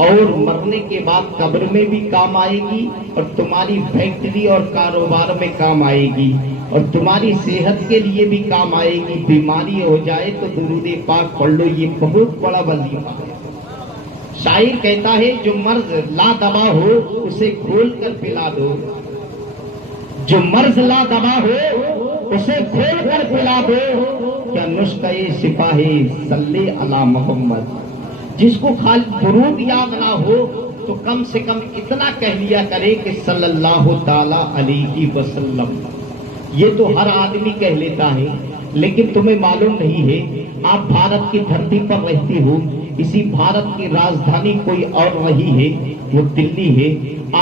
اور مرنے کے بعد قبر میں بھی کام آئے گی اور تمہاری فیکٹری اور کاروبار میں کام آئے گی اور تمہاری صحت کے لیے بھی کام آئے گی. بیماری ہو جائے تو درود پاک پڑھ لو، یہ بہت بڑا وظیفہ ہے. شاعر کہتا ہے جو مرض لا دوا ہو اسے کھول کر پلا دو، جو مرض لا دوا ہو اسے کھول کر پلا دو. کیا نسخہ شفا ہے صلی علی محمد. جس کو خالی درود یاد نہ ہو تو کم سے کم اتنا کہہ لیا کرے کہ صلی اللہ تعالی علیہ وسلم. یہ تو ہر آدمی کہہ لیتا ہے، لیکن تمہیں معلوم نہیں ہے آپ بھارت کی دھرتی پر رہتی ہو. اسی بھارت کی راجدھانی کوئی اور رہی ہے، وہ دلی ہے.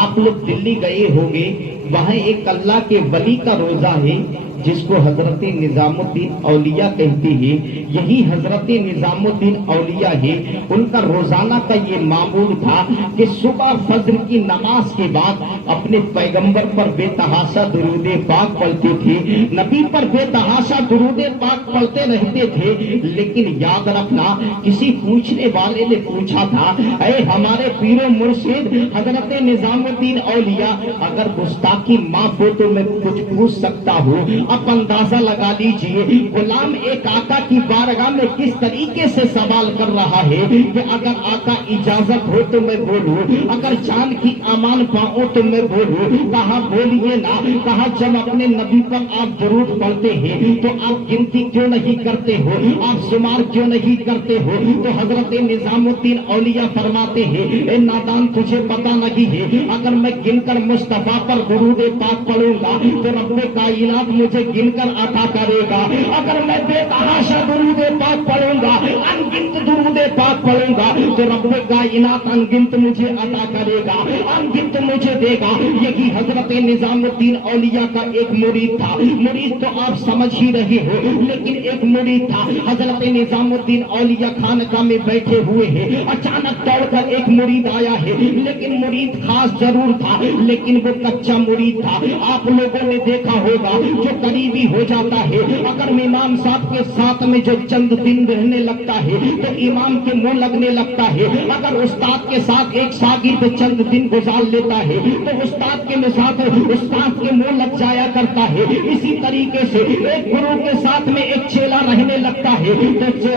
آپ لوگ دلی گئے ہوگے، وہاں ایک اللہ کے ولی کا روزہ ہے جس کو حضرت نظام الدین اولیاء کہتی ہے. یہی حضرت نظام الدین اولیاء ہے، ان کا روزانہ کا یہ معمول تھا کہ صبح فجر کی نماز کے بعد اپنے پیغمبر پر بے تحاشا درود پاک پڑھتے تھے، نبی پر بے تحاشا درود پاک پڑھتے رہتے تھے. لیکن یاد رکھنا، کسی پوچھنے والے نے پوچھا تھا، اے ہمارے پیر و مرشد حضرت نظام الدین اولیاء، اگر گستاخی معاف ہو تو میں کچھ پوچھ سکتا ہوں؟ اب اندازہ لگا لیجئے غلام ایک آقا کی بارگاہ میں کس طریقے سے سوال کر رہا ہے کہ اگر آقا اجازت ہو تو میں بولوں، اگر جان کی امان پاؤں تو میں بولوں. کہا بولیے نا. کہا جب اپنے نبی پر آپ درود پڑھتے ہیں تو آپ گنتی کیوں نہیں کرتے ہو، آپ شمار کیوں نہیں کرتے ہو؟ تو حضرت نظام الدین اولیاء فرماتے ہیں، اے نادان تجھے پتہ نہیں ہے اگر میں گن کر مصطفیٰ پر درود پاک پڑھوں گا تو رب کائنات مجھے گن کر عطا کرے گا. اگر میں بے تحاشا درود پاک پڑھوں گا، انگنت درود پاک پڑھوں گا تو رب کائنات انگنت مجھے عطا کرے گا، انگنت مجھے دے گا. یہی حضرت نظام الدین اولیاء کا ایک مرید تھا. مرید تو آپ سمجھ ہی رہے ہو، لیکن ایک مرید تھا. حضرت نظام الدین اولیاء خانقاہ میں بیٹھے ہوئے ہیں، اچانک دوڑ کر ایک مرید آیا ہے. لیکن مرید خاص ضرور تھا، لیکن وہ کچا مرید تھا. آپ لوگوں نے دیکھا ہوگا جو قریبی ہو جاتا ہے، اگر امام صاحب کے ساتھ میں جو چند دن رہنے لگتا ہے تو امام کے منہ لگنے لگتا ہے. اگر استاد کے ساتھ ایک شاگرد چند دن گزار لیتا ہے تو استاد کے ساتھ استاد کے منہ لگ جایا کرتا ہے. اسی طریقے سے ایک گرو کے ساتھ میں ایک چیلا رہنے لگتا ہے تو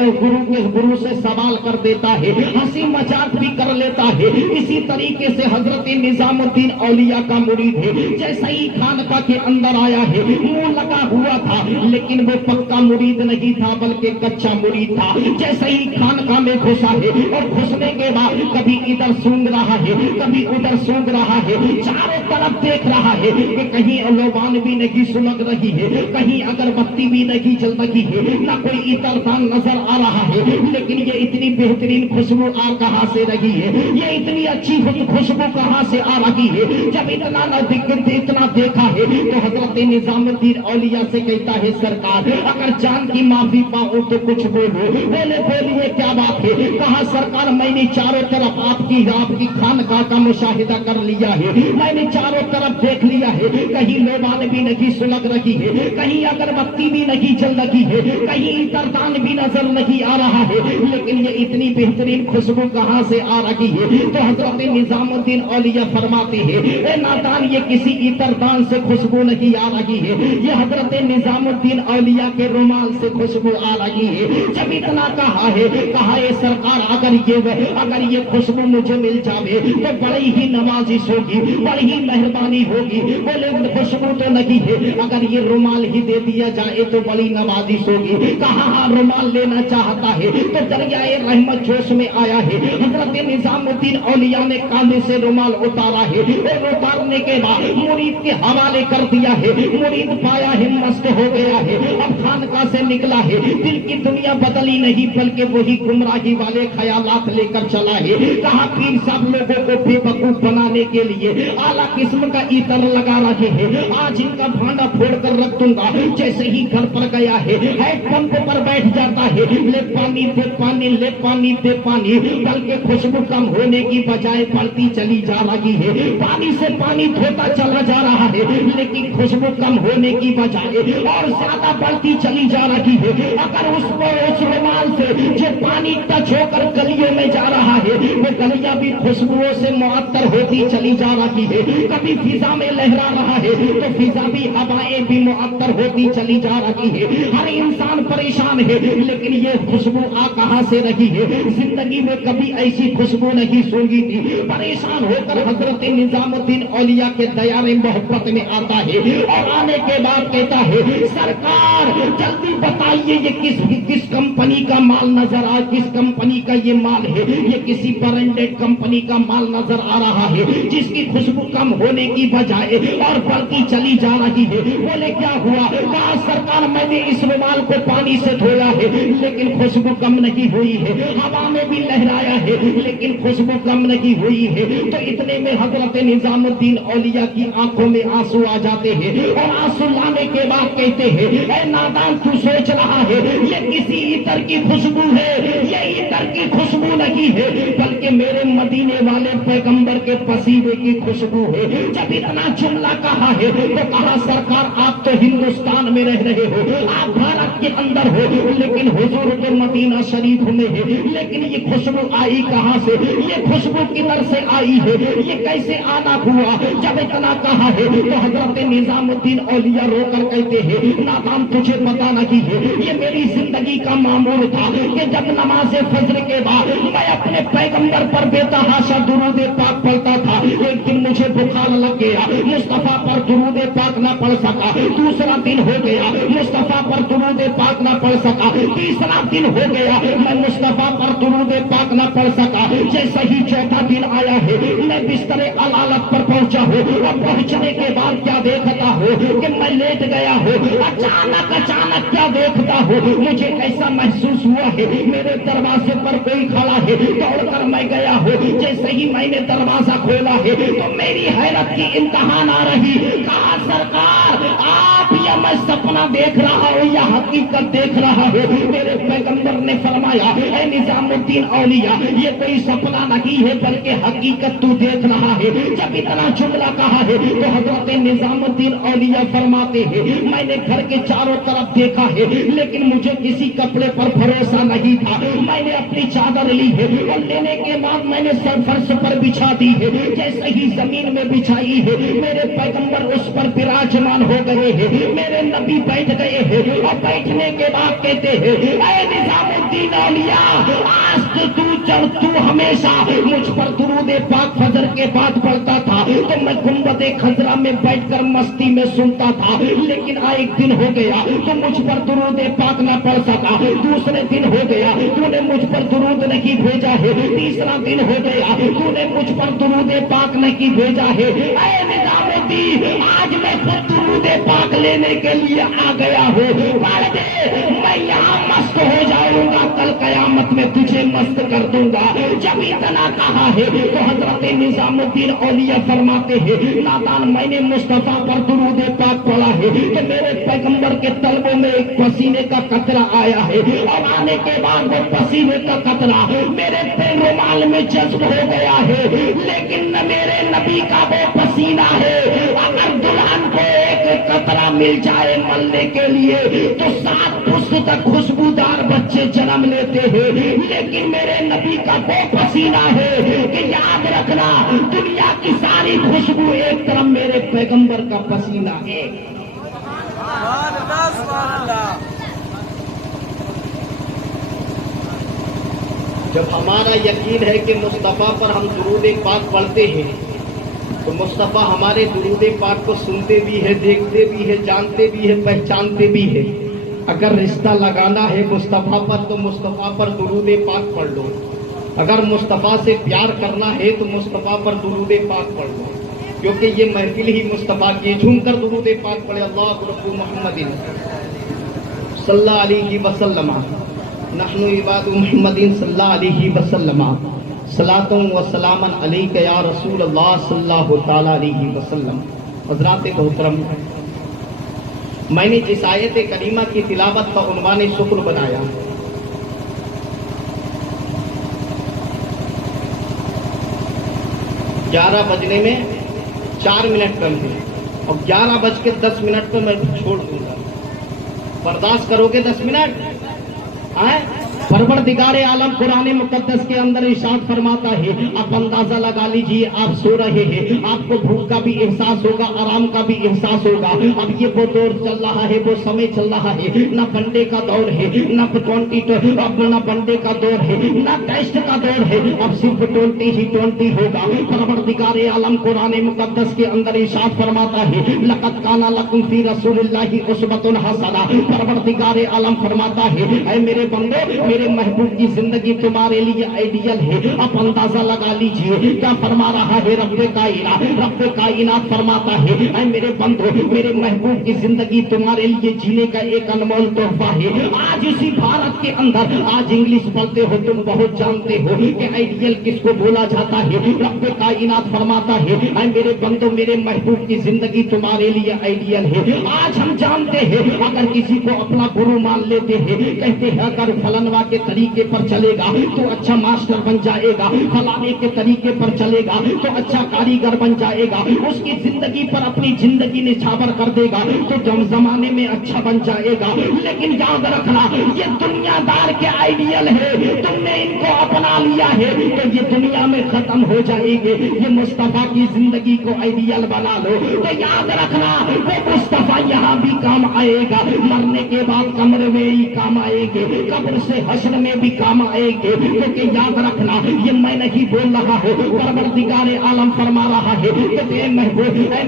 گرو سے سوال کر دیتا ہے، ہنسی مذاق بھی کر لیتا ہے. اسی طریقے سے حضرت نظام الدین اولیاء کا مرید ہے، جیسے ہی خانقاہ کے اندر آیا ہے منہ لگا ہوا تھا، لیکن وہ پکا مرید نہیں تھا بلکہ کچا مرید تھا. جیسے ہی خانقاہ میں گھسا ہے اور گھسنے کے بعد کبھی ادھر سونگ رہا ہے کبھی ادھر سونگ رہا ہے، چاروں طرف دیکھ رہا ہے کہ کہیں لوبان بھی نہیں سلگ رہی ہے، کہیں اگربتی بھی نہیں جل رہی ہے، نہ کوئی عطر دان نظر آ رہا ہے. لیکن یہ اتنی بہترین خوشبو آ کہاں سے رہی ہے، یہ اتنی اچھی خوشبو کہاں سے آ رہی ہے؟ جب اتنا دیکھا ہے تو حضرت نظام الدین اولیاء سے کہتا ہے، سرکار اگر جان کی معافی پاؤں تو کچھ بولو. بولیے کیا بات ہے؟ کہا سرکار میں نے چاروں طرف آپ کی خانقاہ کا مشاہدہ کر لیا ہے، میں نے چاروں طرف دیکھ لیا ہے، کہیں لوبان بھی نہیں سلگ رہی ہے، کہیں اگربتی بھی نہیں جل رہی ہے، کہیں تردان بھی نظر نہیں آ رہا ہے، لیکن یہ اتنی بہترین خوشبو کہاں سے آ رہی ہے؟ تو حضرت نظام الدین اولیاء فرماتے ہیں، اے نادان یہ کسی تردان سے خوشبو نہیں آ رہی ہے، یہ حضرت نظام الدین اولیاء کے رومال سے خوشبو آ رہی ہے. جب اتنا کہا ہے، کہا اے سرکار اگر یہ خوشبو مجھے مل جاوے تو بڑی ہی نوازش ہوگی، بڑی ہی مہربانی ہوگی. بولے خوشبو تو نہیں ہے، اگر یہ رومال ہی دے دیا جائے تو بڑی نوازش ہوگی. کہا ہاں رومال لینا چاہتا ہے تو دریائے رحمت جوش میں آیا ہے. حضرت نظام الدین اولیاء نے کاندھے سے رومال اتارا ہے اور اتارنے کے بعد مرید کے حوالے کر دیا ہے. مرید پایا ہے مست ہو گیا ہے، اب خانقاہ سے نکلا ہے، دل کی دنیا بدلی نہیں بلکہ وہی گمراہی والے خیالات لے کر چلا ہے. کہا پیر صاحب لوگوں کو بے وقوف بنانے کے لیے اعلیٰ قسم کا عطر لگا رہے ہیں، آج ان کا بھانڈا پھوڑ کر رکھ دوں گا. جیسے ہی گھر پر گیا ہے ہیڈ پمپ پر بیٹھ جاتا ہے، لے پانی دے پانی، لے پانی دے پانی، بلکہ خوشبو کم ہونے کی بجائے بڑھتی چلی جا رہی ہے. پانی سے پانی دھوتا چلا جا رہا ہے لیکن خوشبو کم ہونے کی کی بجائے اور زیادہ بڑھتی چلی جا رہی ہے. اگر اس رومال سے جو پانی ٹچ ہو کر گلیوں میں جا رہا ہے وہ گلیاں بھی خوشبوؤں سے معطر ہوتی چلی جا رہی ہے. کبھی فضا میں لہرا رہا ہے تو فضا بھی ہوائیں بھی معطر ہوتی چلی جا رہی ہے. ہر انسان پریشان ہے لیکن یہ خوشبو آ کہاں سے رہی ہے؟ زندگی میں کبھی ایسی خوشبو نہیں سونگی تھی. پریشان ہو کر حضرت نظام الدین اولیاء کے دیار محبت میں آتا ہے اور آنے کے بعد کہتا ہے سرکار جلدی بتائیے یہ کس کمپنی کا مال نظر آ کس کمپنی کا یہ مال ہے؟ یہ کسی برانڈیڈ کمپنی کا مال نظر آ رہا ہے جس کی خوشبو کم ہونے کی بجائے اور بڑھتی چلی جا رہی ہے. بولے کیا ہوا؟ کہا سرکار میں نے اس رومال کو پانی سے دھویا ہے لیکن خوشبو کم نہیں ہوئی ہے. ہوا میں بھی لہرایا ہے لیکن خوشبو کم نہیں ہوئی ہے. تو اتنے میں حضرت نظام الدین اولیاء کی آنکھوں میں آنسو آ جاتے ہیں اور آنسو لانے کے بعد کہتے ہیں اے نادان تو سوچ رہا ہے یہ کسی عطر کی خوشبو ہے. یہ عطر کی خوشبو نہیں ہے بلکہ میرے مدینے والے پیغمبر کے پسینے کی خوشبو ہے. جب اتنا جملہ کہا ہے تو کہا سرکار آپ تو ہندوستان میں رہ رہے ہو آپ بھارت کے اندر ہو لیکن حضور کے مدینہ شریف میں ہے لیکن یہ خوشبو آئی کہاں سے؟ یہ خوشبو کدھر سے آئی ہے؟ یہ کیسے آنا ہوا؟ جب اتنا کہا ہے تو حضرت نظام الدین اولیاء رو کر کہتے ہیں نادان تجھے پتا نہیں ہے یہ میری زندگی کا معمول تھا کہ جب نماز فجر کے بعد میں اپنے پیغمبر پر بے تحاشا درود پاک پڑھتا تھا. ایک دن مجھے بخار لگ گیا مصطفیٰ پر درود پاک نہ پڑھ سکا. دوسرا دن ہو گیا مصطفیٰ پر درود پاک نہ پڑھ سکا. تیسرا دن ہو گیا میں مصطفیٰ پر درود پاک نہ پڑھ سکا. جیسے ہی چوتھا دن آیا ہے میں بستر علالت پر پہنچا ہوں اور پہنچنے کے بعد کیا دیکھتا ہوں کہ میں لیٹ گیا ہوں. اچانک کیا دیکھتا ہوں مجھے ایسا محسوس ہوا ہے میرے دروازے پر کوئی کھڑا ہے. دوڑ کر میں گیا ہوں. جیسے ہی میں نے دروازہ کھولا ہے تو میری حیرت کی انتہا نہ رہی. کہا سرکار آپ یا میں سپنا دیکھ رہا ہوں یا حقیقت دیکھ رہا ہوں؟ میرے پیغمبر نے فرمایا اے نظام الدین اولیاء یہ کوئی سپنا نہیں ہے بلکہ حقیقت تو دیکھ رہا ہے. جب اتنا جملہ کہا ہے تو حضرت نظام الدین اولیاء فرماتے ہیں میں نے گھر کے چاروں طرف دیکھا ہے لیکن مجھے کسی کپڑے پر بھروسہ نہیں تھا. میں نے اپنی چادر لی ہے اور لینے کے بعد میں نے سر فرش پر بچھا دی ہے. جیسے ہی زمین میں بچھائی ہے میرے پیغمبر اس پر براجمان ہو گئے ہیں. میرے نبی بیٹھ گئے ہیں اور بیٹھنے کے بعد کہتے ہیں اے نظام الدین اولیاء آج تو ہمیشہ مجھ پر درود پاک فجر کے بعد پڑھتا تھا تو میں گنبد خضرا میں بیٹھ کر مستی میں سنتا تھا لیکن ایک دن ہو گیا تو مجھ پر درود پاک نہ پڑھ سکا. دوسرے دن ہو گیا تو نے مجھ پر درود نہیں بھیجا ہے. تیسرا دن ہو گیا تو نے مجھ پر درود پاک نہیں بھیجا ہے. اے نظام الدین آج میں خود درود پاک لینے کے لیے آ گیا ہوں. پڑھ دے میں یہاں مست ہو جاؤں گا کل قیامت میں تجھے مست کر دوں گا. جب اتنا کہا ہے تو حضرت نظام الدین اولیاء فرماتے ہیں نادان میں نے مصطفیٰ پر درود پاک پڑھا ہے کہ میرے پیغمبر کے طلبوں میں ایک پسینے کا قطرہ آیا ہے اور آنے کے بعد وہ پسینے کا قطرہ میرے رومال میں جذب ہو گیا ہے لیکن نہ میرے نبی کا وہ پسینہ ہے. اگر دلہن کو ایک قطرہ مل جائے ملنے کے لیے تو 7 پشت تک خوشبودار بچے جنم لیتے ہیں لیکن میرے نبی کا وہ پسینہ ہے کہ یاد رکھنا دنیا کی ساری خوشبو ایک طرف میرے پیغمبر کا پسینہ ہے. جب ہمارا یقین ہے کہ مصطفیٰ پر ہم درود پاک پڑھتے ہیں تو مصطفیٰ ہمارے درود پاک کو سنتے بھی ہے دیکھتے بھی ہے جانتے بھی ہے پہچانتے بھی ہے. اگر رشتہ لگانا ہے مصطفیٰ پر تو مصطفیٰ پر درود پاک پڑھ لو. اگر مصطفیٰ سے پیار کرنا ہے تو مصطفیٰ پر درود پاک پڑھ لو کیونکہ یہ محفل ہی مصطفیٰ کی. جھوم کر درود پاک پڑھے اللہ رب محمد صلی اللہ علیہ وسلم نحن عباد محمد صلی اللہ علیہ وسلم صلاۃ و سلام علیک یا رسول اللہ صلی اللہ تعالی علیہ وسلم. حضرات محترم میں نے جس آیت کریمہ کی تلاوت کا عنوان شکر بنایا 11 بجنے میں 4 منٹ کم ہے اور 11:10 پہ میں چھوڑ دوں گا. برداشت کرو گے 10 منٹ؟ پروردگار عالم قرآن مقدس کے اندر ارشاد فرماتا ہے، آپ اندازہ لگا لیجئے آپ سو رہے ہیں، آپ کو بھوک کا بھی احساس ہوگا، آرام کا بھی احساس ہوگا. اب یہ وہ دور چل رہا ہے، وہ سمے چل رہا ہے، نہ بنڈے کا دور ہے، نہ بنڈے کا دور ہے، نہ ٹیسٹ کا دور ہے. اب صرف 20 ہوگا. پروردگار عالم قرآن مقدس کے اندر ارشاد فرماتا ہے، لقد کان لکم فی رسول اللہ اسوۃ حسنہ. پروردگار عالم فرماتا ہے، اے میرے بندے، میرے محبوب کی زندگی تمہارے لیے آئیڈیل ہے. اب اندازہ لگا لیجئے کیا فرما رہا ہے رب کائنات فرماتا ہے، اے میرے بندو، میرے محبوب کی زندگی تمہارے لیے جینے کا ایک انمول تحفہ ہے. آج اسی بھارت کے اندر، آج انگلش پڑھتے ہو تم بہت جانتے ہو کہ آئیڈیل کس کو بولا جاتا ہے. رب کائنات فرماتا ہے، اے میرے بندو، میرے محبوب کی زندگی تمہارے لیے آئیڈیل ہے. آج ہم جانتے ہیں اگر کسی کو اپنا گرو مان لیتے ہیں، کہتے ہیں اگر فلانوا کے طریقے پر چلے گا تو اچھا ماسٹر بن جائے گا، فلانے کے طریقے پر چلے گا تو اچھا کاریگر بن جائے گا، اس کی زندگی پر اپنی زندگی نچھاور کر دے گا تو زمانے میں اچھا بن جائے گا. لیکن یاد رکھنا، یہ دنیا دار کے آئیڈیل ہے، تم نے ان کو اپنا لیا ہے تو یہ دنیا میں ختم ہو جائے گے. یہ مصطفیٰ کی زندگی کو آئیڈیل بنا لو تو یاد رکھنا وہ مصطفیٰ یہاں بھی کام آئے گا، مرنے کے بعد کمر میں ہی کام آئے گے، قبر سے حشر میں بھی کام آئے گے. کیونکہ یاد رکھنا، یہ میں نہیں بول رہا ہوں، پروردگار عالم فرما رہا ہے کہ اے محبوب، اے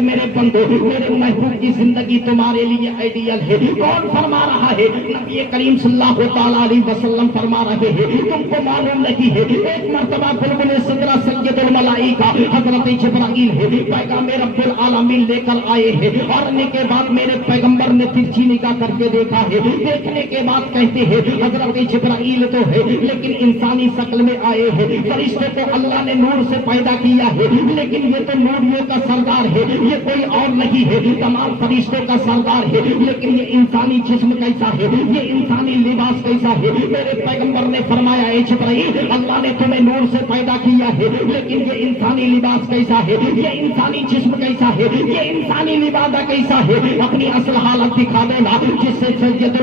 میرے بندو، میرے محبوب کی زندگی تمہارے لیے آئیڈیل ہے. کون فرما رہا ہے؟ نبی کریم صلی اللہ تعالیٰ علیہ وسلم فرما رہے ہیں. تم کو معلوم نہیں ہے، ایک مرتبہ بلبل صدرہ سید الملائکہ حضرت جبرائیل ہے، پیغام رب العالمین لے کر آئے ہیں. اور آنے کے بعد میرے پیغمبر نے ترچھی نگاہ کر کے دیکھا ہے. دیکھنے کے بعد کہتے ہیں حضرت جبرائیل تو ہے لیکن انسانی شکل میں آئے ہیں. فرشتے کو اللہ نے نور سے پیدا کیا ہے، لیکن یہ تو نوریوں کا سردار ہے، یہ کوئی اور نہیں ہے، تمام فرشتوں کا سردار ہے. لیکن یہ انسانی جسم کیسا ہے، یہ انسانی لباس کیسا ہے؟ میرے پیغمبر نے فرمایا، اے جبرائیل، اللہ نے تمہیں نور سے پیدا کیا ہے، لیکن یہ انسانی لباس کیسا ہے، یہ انسانی جسم کیسا ہے، یہ انسانی لبادہ کیسا ہے؟ اپنی اصل حالت دکھا دینا، جس سے سید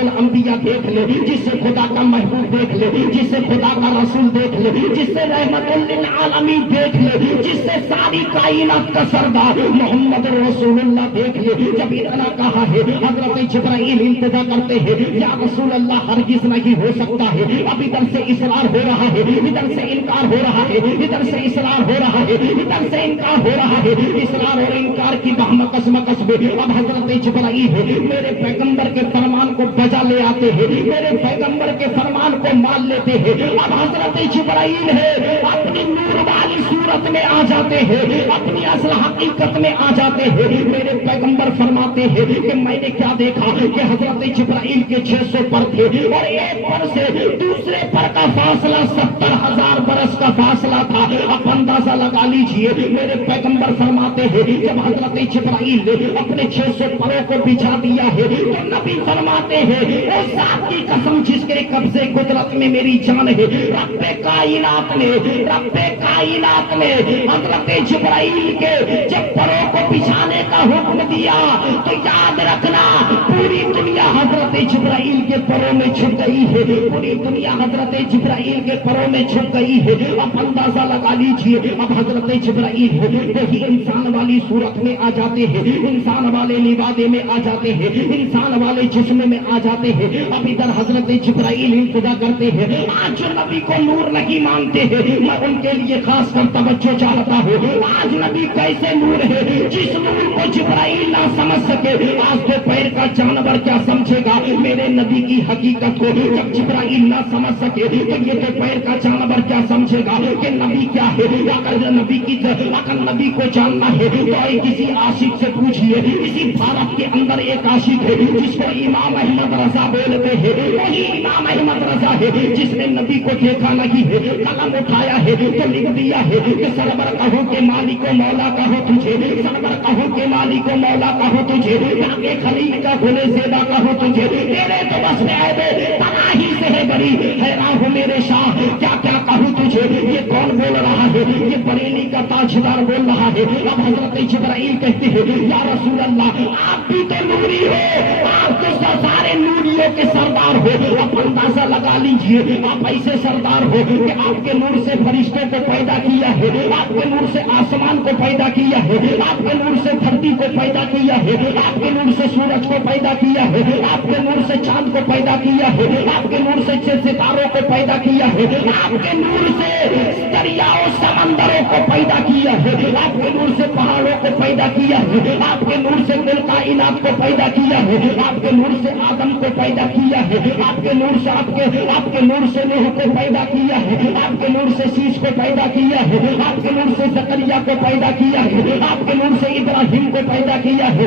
الانبیاء دیکھ لے، جس سے خدا کا محبوب دیکھ لے، جس سے خدا کا رسول دیکھ لے، جس سے رحمت للعالمین دیکھ لے، جس سے ساری کائنات کا سردار محمد رسول اللہ دیکھ لے. جب اتنا کہا ہے، حضرت جبرائیل انتظار کرتے ہیں، یا رسول اللہ ہرگز نہیں ہو سکتا ہے. اب ادھر سے اصرار ہو رہا ہے، ادھر سے انکار ہو رہا ہے، ادھر سے اصرار ہو رہا ہے، ادھر سے انکار ہو رہا ہے. اصرار اور انکار کی بہمکس میں اب حضرت جبرائیل ہے، میرے پیغمبر کے فرمان کو بجا لے آتے ہیں، میرے پیغمبر کے فرمان کو مان لیتے ہیں. اب حضرت جبرائیل ہے اپنی نور والی صورت میں آ جاتے ہیں، اپنی اصل حقیقت میں آ جاتے ہیں. میرے پیغمبر فرماتے ہیں کہ میں نے کیا دیکھا کہ حضرت جبرائیل کے 600 پر تھے اور ایک پر سے دوسرے پر کا فاصلہ 70,000 برس کا فاصلہ تھا. اب اندازہ لگا لیجئے، میرے پیغمبر فرماتے ہیں جب حضرت جبرائیل نے اپنے 600 پروں کو بچھا دیا ہے تو نبی فرماتے ہیں اس ذات کی قسم جس کے قبضے قدرت میں میری جان ہے، رب کائنات نے حضرت جبرائیل کے جب پروں کو بچھانے کا حکم دیا تو یاد رکھنا پوری دنیا حضرت جبرائیل کے پروں میں چھپ گئی ہے، پوری دنیا حضرت جبرائیل کے پروں میں چھپ گئی ہے. اب اندازہ لگا لیجئے، اب حضرت جبرائیل وہی انسان والی صورت میں آ جاتے ہیں، انسان والے لبادے میں آ جاتے ہیں، انسان والے جسم میں آ جاتے ہیں. اب ادھر حضرت جبرائیل انتظار کرتے ہیں. آج جو نبی کو نور نہیں مانتے ہیں میں ان کے لیے خاص کر توجہ چاہتا ہوں. آج نبی کیسے نور ہے جس نور کو جبرائیل نہ سمجھ سکے، آج تو پیر کا جانور کیا سمجھے گا میرے نبی کی حقیقت کو؟ جب جبرائیل نہ سمجھ سکے تو یہ تو پیر کا جانور کیا سمجھے گا کہ نبی کیا ہے؟ اگر نبی کو جاننا ہے تو کسی عاشق سے پوچھئے. اسی بھارت کے اندر ایک عاشق ہے جس کو امام احمد رضا بولتے ہیں، وہی امام احمد رضا ہے جس نے نبی کو دیکھا نہیں ہے، قلم اٹھایا ہے تو لکھ دیا ہے کہ سرور کہو کہ مالک و مولا کہو تجھے، سرور کہو کہ مالک و مولا کہو تجھے، کہ خلیل کا گلے زیبا کہو تجھے، تیرے تو بس میں پناہی سے ہے بری، حیران ہوں میرے شاہ کیا کیا کہوں تجھے. یہ کون بول رہا ہے؟ یہ بریلی کا تاجدار بول رہا ہے. اب حضرت جبرائیل کہتے ہیں یا رسول اللہ آپ بھی تو نوری ہو, آپ تو سارے نوریوں کے سردار ہو. اب اندازہ لگا لیجئے آپ ایسے سردار ہو کہ آپ کے نور سے فرشتوں کو پیدا کیا ہے, آپ کے نور سے آسمان کو پیدا کیا ہے, آپ کے نور سے دھرتی کو پیدا کیا ہے, آپ کے نور سے سورج کو پیدا کیا ہے, آپ کے نور سے چاند کو پیدا کیا ہے, آپ کے نور سے ستاروں کو پیدا کیا ہے, آپ کے نور سے دریاؤں سمندروں کو پیدا کیا ہے, آپ کے نور سے پہاڑوں کو پیدا کیا ہے, آپ کے نور سے دل کائنات کو پیدا کیا ہے, آپ کے نور سے آدم کو پیدا کیا ہے, آپ کے نور سے آپ کے نور سے نوح کو پیدا کیا ہے, آپ کے نور سے شیش کو پیدا کیا ہے, آپ کے نور سے زکریا کو پیدا کیا ہے, آپ کے نور سے ابراہیم کو پیدا کیا ہے,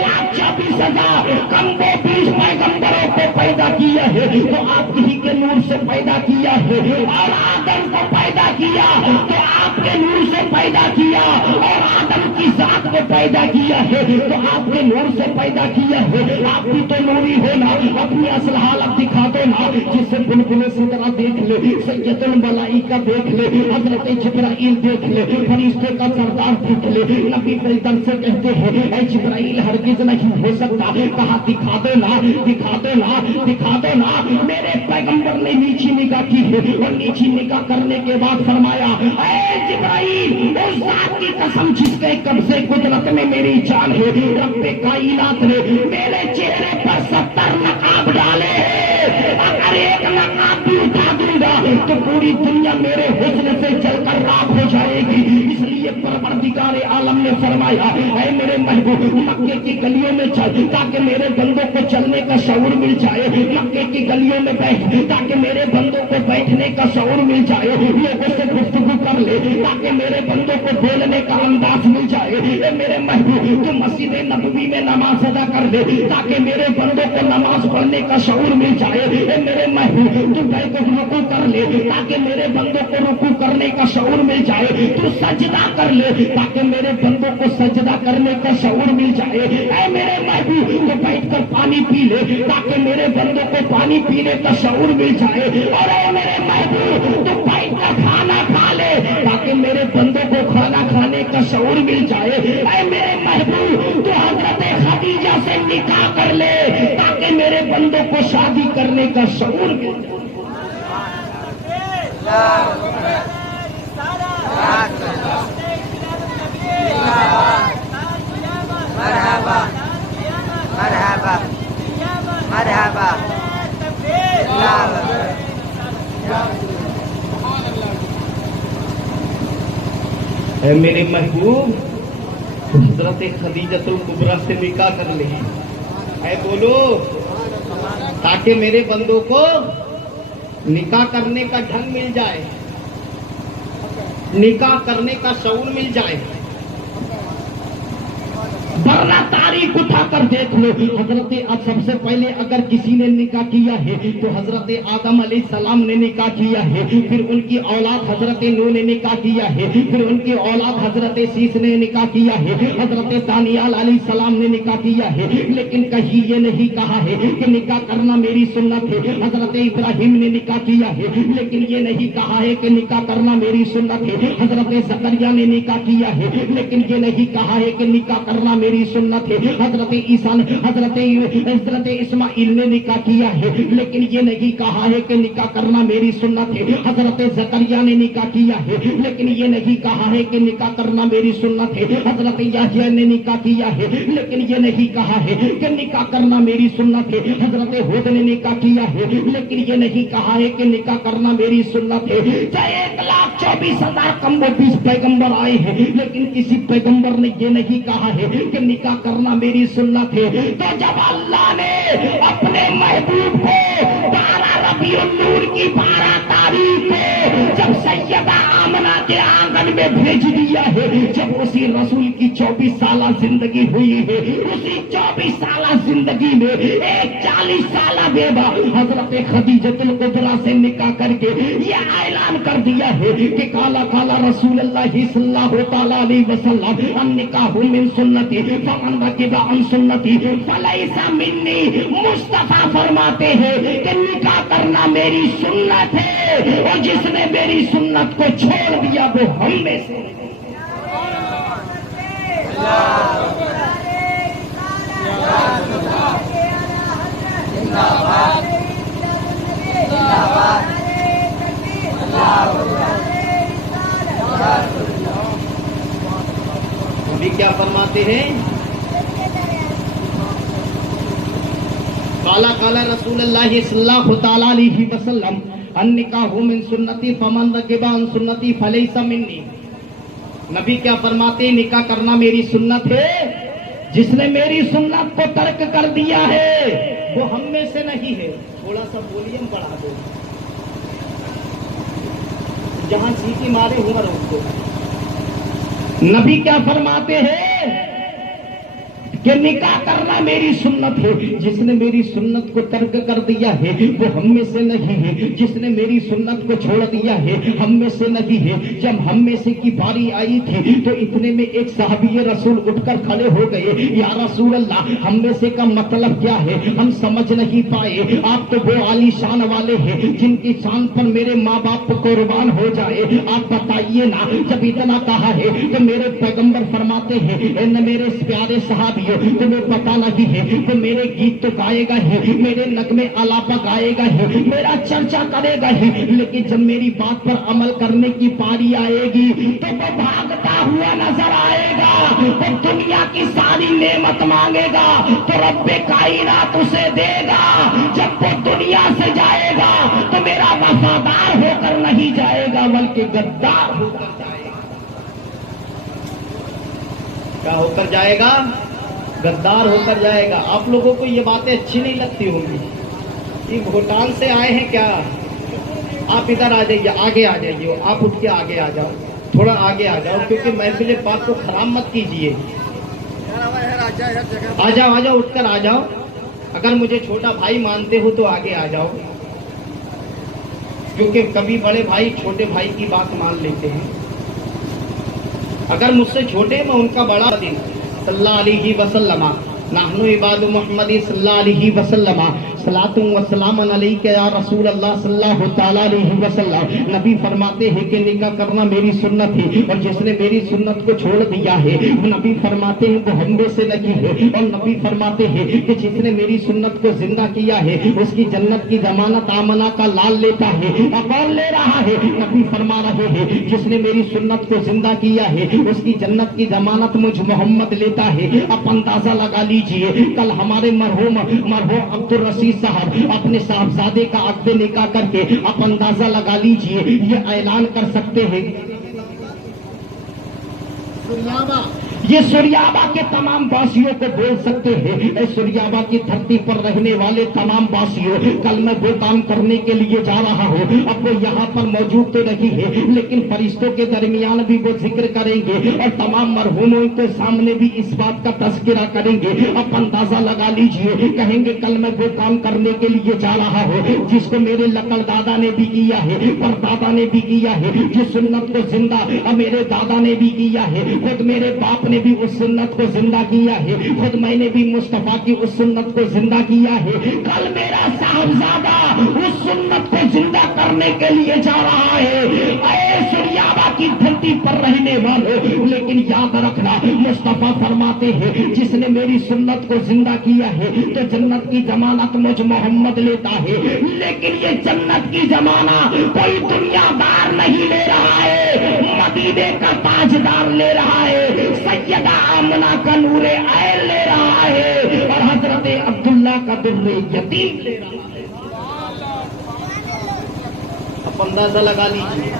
1,24,000 کمبو 20 پیغمبروں کو پیدا کیا ہے. تو آپ ہی کے نور سے پیدا کیا ہے, اور آدم کو پیدا کیا تو آپ کے نور سے پیدا کیا, اور آدم کی ذات کو پیدا کیا ہے تو آپ کے نور سے پیدا کیا ہے. آپ بھی تو نوری ہو نا, اپنی اصل حالت دکھا دو نا, جسے بلبل سدرا دیکھ لے, سید الملائکہ دیکھ لے, حضرت جبرائیل دیکھ لے, فرشتے کا سردار دیکھ لے. نبی پیغمبر سے کہتے ہیں اے جبرائیل ہرگز نہیں ہو سکتا. کہا دکھا دو نا, دکھا دو نا, دکھا دو نا. میرے پیغمبر نے نیچی نگاہ کی ہے, اور نیچی نگاہ کرنے کے بعد فرمایا اے جبرائیل اس ذات کی قسم جس کے قبضے قدرت میں میری جان ہے, رب کائنات نے میرے چہرے پر 70 نقاب ڈالے ہیں, اگر ایک نقاب بھی اٹھا دوں گا تو پوری دنیا میرے حسن سے جل کر راکھ ہو جائے گی. اس لیے پروردگار عالم نے فرمایا اے میرے محبوب مکے کی گلیوں میں چل تاکہ میرے بندوں کو چلنے کا شعور مل جائے, مکے کی گلیوں میں بیٹھ تاکہ میرے بندوں کو بیٹھنے کا شعور مل جائے, لوگوں سے گفتگو کر لے تاکہ میرے بندوں کو بولنے کا انداز مل جائے. اے میرے محبوب تو مسجد نبوی میں نماز ادا کر لے تاکہ میرے بندوں کو نماز پڑھنے کا شعور مل جائے. اے میرے محبوب تو بیٹھ رکوع کر لے تاکہ میرے بندوں کو رکوع کرنے کا شعور مل جائے. تو سجدہ کر لے تاکہ میرے بندوں کو سجدہ کرنے کا شعور مل جائے. اے میرے محبوب تو بیٹھ کر پانی پی لے تاکہ میرے بندوں کو پانی پینے کا شعور مل جائے. اور اے میرے محبوب تو بیٹھ کر کھانا کھا لے تاکہ میرے بندوں کو کھانا کھانے کا شعور مل جائے. اے میرے محبوب تو حضرت خدیجہ سے نکاح کر لے تاکہ میرے بندوں کو شادی کرنے کا شعور مل جائے. مرحبا مرحبا مرحبا. اے میرے محبوب حضرت خدیجۃ الکبریٰ سے نکاح کر لے, اے بولو تاکہ میرے بندوں کو نکاح کرنے کا ڈھنگ مل جائے, نکاح کرنے کا شعور مل جائے. ورنہ تاریخ اٹھا کر دیکھ لو, حضرت اب سب سے پہلے اگر کسی نے نکاح کیا ہے تو حضرت آدم علیہ السلام نے نکاح کیا ہے, پھر ان کی اولاد حضرت نوح نے نکاح کیا ہے, پھر ان کی اولاد حضرت شیش نے نکاح کیا ہے, حضرت دانیال علیہ السلام نے نکاح کیا ہے. لیکن کہیں یہ نہیں کہا ہے کہ نکاح کرنا میری سنت ہے. حضرت ابراہیم نے نکاح کیا ہے لیکن یہ نہیں کہا ہے کہ نکاح کرنا میری سنت ہے. حضرت زکریا نے نکاح کیا ہے لیکن یہ نہیں کہا ہے کہ نکاح کرنا میری سنت ہے. حضرت عیسیٰ حضرت اسماعیل نے نکاح کیا ہے لیکن یہ نہیں کہا ہے کہ نکاح کرنا میری سنت ہے. حضرت زکریا نے نکاح کیا ہے لیکن یہ نہیں کہا ہے کہ نکاح کرنا میری سنت ہے. حضرت یحییٰ نے نکاح کیا ہے لیکن یہ نہیں کہا ہے کہ نکاح کرنا میری سنت ہے. حضرت ہود نے نکاح کیا ہے لیکن یہ نہیں کہا ہے کہ نکاح کرنا میری سنت ہے. 1,24,000 کم و بیش پیغمبر آئے ہیں لیکن کسی پیغمبر نے یہ نہیں کہا ہے کہ نکاح کرنا میری سنت ہے. تو جب اللہ نے اپنے محبوب کو 12 ربیع النور کی 12 تاریخ کو جب سیدہ آمنہ کے آنگن میں بھیج دیا ہے, جب اسی رسول کی 24 سالہ زندگی ہوئی ہے, اسی 24 سالہ زندگی میں ایک 40 سالہ بیوہ حضرت خدیجۃ الکبریٰ سے نکاح کر کے یہ اعلان کر دیا ہے کہ کالا کالا رسول اللہ صلی اللہ تعالی علیہ وسلم النکاح من سنتی فمن رغب عن سنتی فلیس منی. مصطفیٰ فرماتے ہیں کہ نکاح کرنا میری سنت ہے, اور جس نے میری سنت کو چھوڑ دیا وہ ہم میں سے ابھی کیا فرماتے ہیں؟ قال قال رسول اللہ صلی اللہ تعالی علیہ وسلم النکاح من سنتی فمن رغب عن سنتی فلیس منی. نبی کیا فرماتے ہیں؟ نکاح کرنا میری سنت ہے، جس نے میری سنت کو ترک کر دیا ہے وہ ہم میں سے نہیں ہے. تھوڑا سا وولیم بڑھا دو، جہاں سیٹی مارے ہوں روک دو. نبی کیا فرماتے ہیں کہ نکاح کرنا میری سنت ہے، جس نے میری سنت کو ترک کر دیا ہے وہ ہم میں سے نہیں ہے، جس نے میری سنت کو چھوڑ دیا ہے ہم میں سے نہیں ہے. جب ہم میں سے کی باری آئی تھی تو اتنے میں ایک صحابی رسول اٹھ کر کھڑے ہو گئے، یا رسول اللہ ہم میں سے کا مطلب کیا ہے ہم سمجھ نہیں پائے. آپ تو وہ عالی شان والے ہیں جن کی شان پر میرے ماں باپ قربان ہو جائے، آپ بتائیے نا. جب اتنا کہا ہے تو میرے پیغمبر فرماتے ہیں اے میرے پیارے صحابی تمہیں پتا نہیں ہے کہ میرے گیت تو گائے گا ہی، میرے نغمے آلاپا گائے گا ہی، میرا چرچا کرے گا ہی، لیکن جب میری بات پر عمل کرنے کی پاری آئے گی تو وہ بھاگتا ہوا نظر آئے گا، وہ دنیا کی ساری نعمت مانگے گا تو رب کائنات اسے دے گا. جب وہ دنیا سے جائے گا تو میرا وفادار ہو کر نہیں جائے گا بلکہ غدار ہو کر جائے گا. کیا ہو کر جائے گا؟ غدار ہو کر جائے گا. آپ لوگوں کو یہ باتیں اچھی نہیں لگتی ہوں گی. یہ بھوٹان سے آئے ہیں کیا؟ آپ ادھر آ جائیے، آگے آ جائیے، آپ اٹھ کے آگے آ جاؤ، تھوڑا آگے آ جاؤ کیونکہ محفل پاک کو خراب مت کیجیے. آ جاؤ آ جاؤ، اٹھ کر آ جاؤ. اگر مجھے چھوٹا بھائی مانتے ہو تو آگے آ جاؤ، کیونکہ کبھی بڑے بھائی چھوٹے بھائی کی بات مان لیتے ہیں. اگر مجھ سے چھوٹے میں ان کا بڑا دن صلی اللہ علیہ وسلم نحن عباد محمد صلی اللہ علیہ وسلم صلاۃ و سلام علیک یا رسول اللہ صلی اللہ تعالی علیہ وسلم. نبی فرماتے ہیں کہ نکاح کرنا میری سنت ہے اور جس نے میری سنت کو چھوڑ دیا ہے وہ نبی فرماتے ہیں وہ ہم میں سے نہیں ہے. اور نبی فرماتے ہیں کہ جس نے میری سنت کو زندہ کیا ہے اس کی جنت کی ضمانت آمنہ کا لال لیتا ہے. اور کون لے رہا ہے؟ نبی فرما رہے ہیں جس نے میری سنت کو زندہ کیا ہے اس کی جنت کی ضمانت مجھ محمد لیتا ہے. اب اندازہ لگا لیجئے کل ہمارے مرحوم عبد الرشید صاحب اپنے صاحبزادے کا عقد نکاح کر کے آپ اندازہ لگا لیجئے یہ اعلان کر سکتے ہیں. یہ سریابا کے تمام باسیوں کو بول سکتے ہیں اے سریابا کی دھرتی پر رہنے والے تمام باسیوں، کل میں وہ کام کرنے کے لیے جا رہا ہوں. اب وہ یہاں پر موجود تو نہیں ہے لیکن فرشتوں کے درمیان بھی وہ ذکر کریں گے اور تمام مرحوموں کے سامنے بھی اس بات کا تذکرہ کریں گے. اب اندازہ لگا لیجئے کہیں گے کل میں وہ کام کرنے کے لیے جا رہا ہوں جس کو میرے لکڑ دادا نے بھی کیا ہے، پر دادا نے بھی کیا ہے، جس سنت کو زندہ میرے دادا نے بھی کیا ہے، خود میرے باپ نے بھی اس سنت کو زندہ کیا ہے، خود میں نے بھی مصطفیٰ کی اس سنت کو زندہ کیا ہے. کل میرا صاحبزادہ اس سنت کو زندہ کرنے کے لیے جا رہا ہے. اے سریابا کی دھرتی پر رہنے والوں، لیکن یاد رکھنا مصطفیٰ فرماتے ہیں جس نے میری سنت کو زندہ کیا ہے تو جنت کی ضمانت مجھ محمد لیتا ہے. لیکن یہ جنت کی ضمانت کوئی دنیا دار نہیں لے رہا ہے، مدینے کا تاجدار لے رہا ہے، سیدہ آمنہ کا نور عین لے رہا ہے اور حضرت عبداللہ کا در یتیم لے رہا ہے. اب اندازہ لگا لیجیے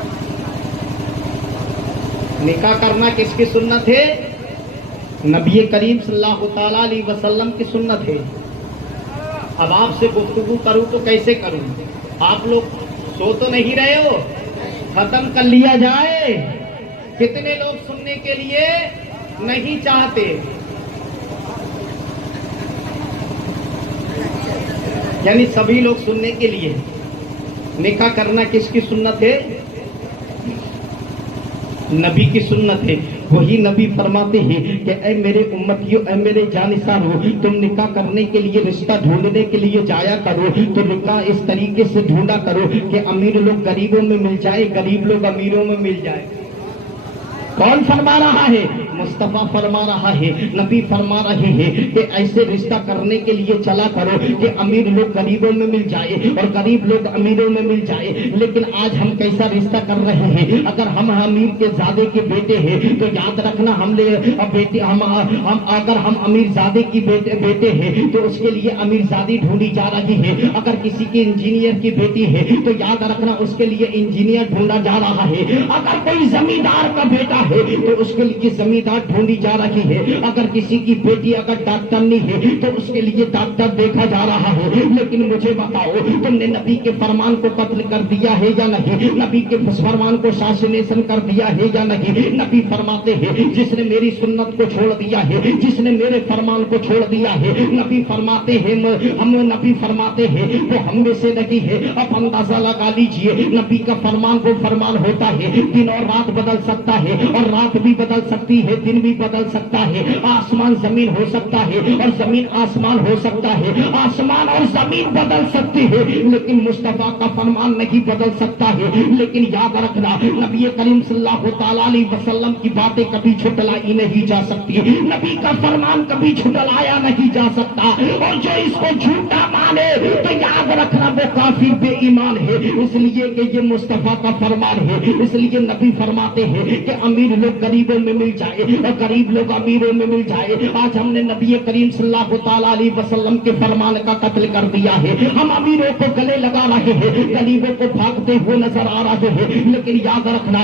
نکاح کرنا کس کی سنت ہے؟ نبی کریم صلی اللہ تعالی علیہ وسلم کی سنت ہے. اب آپ سے گفتگو کروں تو کیسے کروں؟ آپ لوگ سو تو نہیں رہے ہو؟ ختم کر لیا جائے. کتنے لوگ سننے کے لیے نہیں چاہتے؟ یعنی سبھی لوگ سننے کے لیے. نکاح کرنا کس کی سنت ہے؟ نبی کی سنت ہے. वही नबी फरमाते हैं कि ऐ मेरे उम्मतियों, ऐ मेरे जानिसारों, तुम निकाह करने के लिए, रिश्ता ढूंढने के लिए जाया करो तो निकाह इस तरीके से ढूंढा करो कि अमीर लोग गरीबों में मिल जाए, गरीब लोग अमीरों में मिल जाए। कौन फरमा रहा है? मुस्तफा फरमा रहा है, नबी फरमा रहे हैं कि ऐसे रिश्ता करने के लिए चला करो कि अमीर लोग गरीबों में मिल जाए और गरीब लोग अमीरों में मिल जाए। लेकिन आज हम कैसा रिश्ता कर रहे हैं? अगर हम अमीर के ज़ादे के बेटे हैं तो याद रखना अगर हम अमीर ज़ादे की बेटे हैं तो उसके लिए अमीर ज़ादी ढूंढी जा रही है। अगर किसी की इंजीनियर की बेटी है तो याद रखना उसके लिए इंजीनियर ढूंढा जा रहा है। अगर कोई जमींदार का बेटा है तो उसके लिए जमींदार ढूंढी जा रही है। अगर किसी की बेटी अगर डॉक्टर नहीं है तो उसके लिए डॉक्टर देखा जा रहा है। लेकिन मुझे बताओ, तुमने नबी के फरमान को कत्ल कर दिया है या नहीं? नबी के फरमान को शासनेशन कर दिया है या नहीं? नबी फरमाते हैं जिसने मेरी सुन्नत को छोड़ दिया है, जिसने मेरे फरमान को छोड़ दिया है, नबी फरमाते हैं नबी फरमाते हैं वो हम में से नहीं है। अब अंदाजा लगा लीजिए, नबी का फरमान वो फरमान होता है, दिन और रात बदल सकता है और रात भी बदल सकती है, दिन भी बदल सकता है, आसमान जमीन हो सकता है और जमीन आसमान हो सकता है, आसमान और जमीन बदल सकती है, लेकिन मुस्तफा का फरमान नहीं बदल सकता है। लेकिन याद रखना, नबी करीम सल्लल्लाहु तआला अलैहि वसल्लम की बातें कभी छुटलाई नहीं जा सकती, नबी का फरमान कभी छुटलाया नहीं जा सकता। और जो इसको झूठा माने तो याद रखना वो काफी बेईमान है, इसलिए कि ये मुस्तफा का फरमान है। इसलिए नबी फरमाते हैं कि अमीर लोग गरीबों में मिल जाए और गरीब लोग अमीरों में मिल जाए। आज हमने नबी करीम सल्लल्लाहु तआला अलैहि वसल्लम के फरमान का कत्ल कर दिया है। हम अमीरों को गले लगा रहे हैं, गरीबों को भागते हुए नजर आ रहे हैं। लेकिन याद रखना,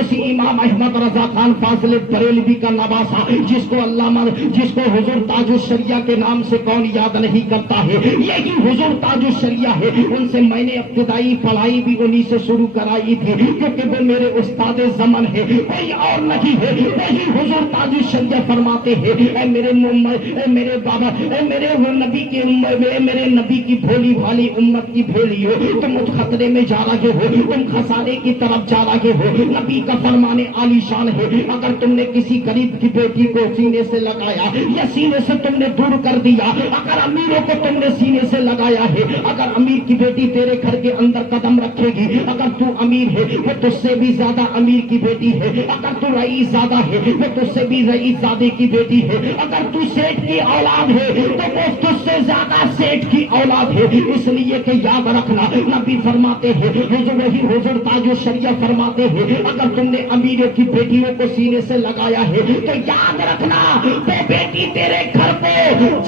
उसी इमाम अहमद रजा खान फाजिल बरेलवी का नवासा, जिसको हुजूर ताजुश शरिया के नाम से कौन याद नहीं करता है, यही हुजूर ताजुश शरिया है। उनसे मैंने इब्तिदाई पढ़ाई भी उन्हीं से शुरू कराई थी, क्योंकि वो मेरे उस्ताद ज़मन है, कोई और नहीं है। वही हुजूर ताजुश शरिया फरमाते हैं, मेरे बाबा, मेरे नबी की भोली भाली उम्मत की भेड़ियों, तुम उस खतरे में जा रहे हो, तुम खसारे की तरफ जा रहे हो। नबी का फरमाने आलीशान है, अगर तुमने किसी गरीब की बेटी को सीने से लगाया या सीने से तुमने दूर कर दिया, अगर अमीरों को तुमने सीने से लगाया है, अगर अमीर की बेटी तेरे घर के अंदर कदम रखेगी, अगर तू अमीर है वो तुझसे भी ज्यादा अमीर की बेटी है, अगर तू रईस ज्यादा है वो तुझसे भी रईस ज्यादा की बेटी है, अगर तू सेठ की औलाद है तो वो तुझसे ज्यादा सेठ की औलाद है। इसलिए कि याद रखना, नबी फरमाते हैं, हुजूर ताजुश शरिया फरमाते हैं, अगर तुमने अमीरों की बेटियों को सीने से लगाया है तो याद रखना वो बेटी तेरे घर को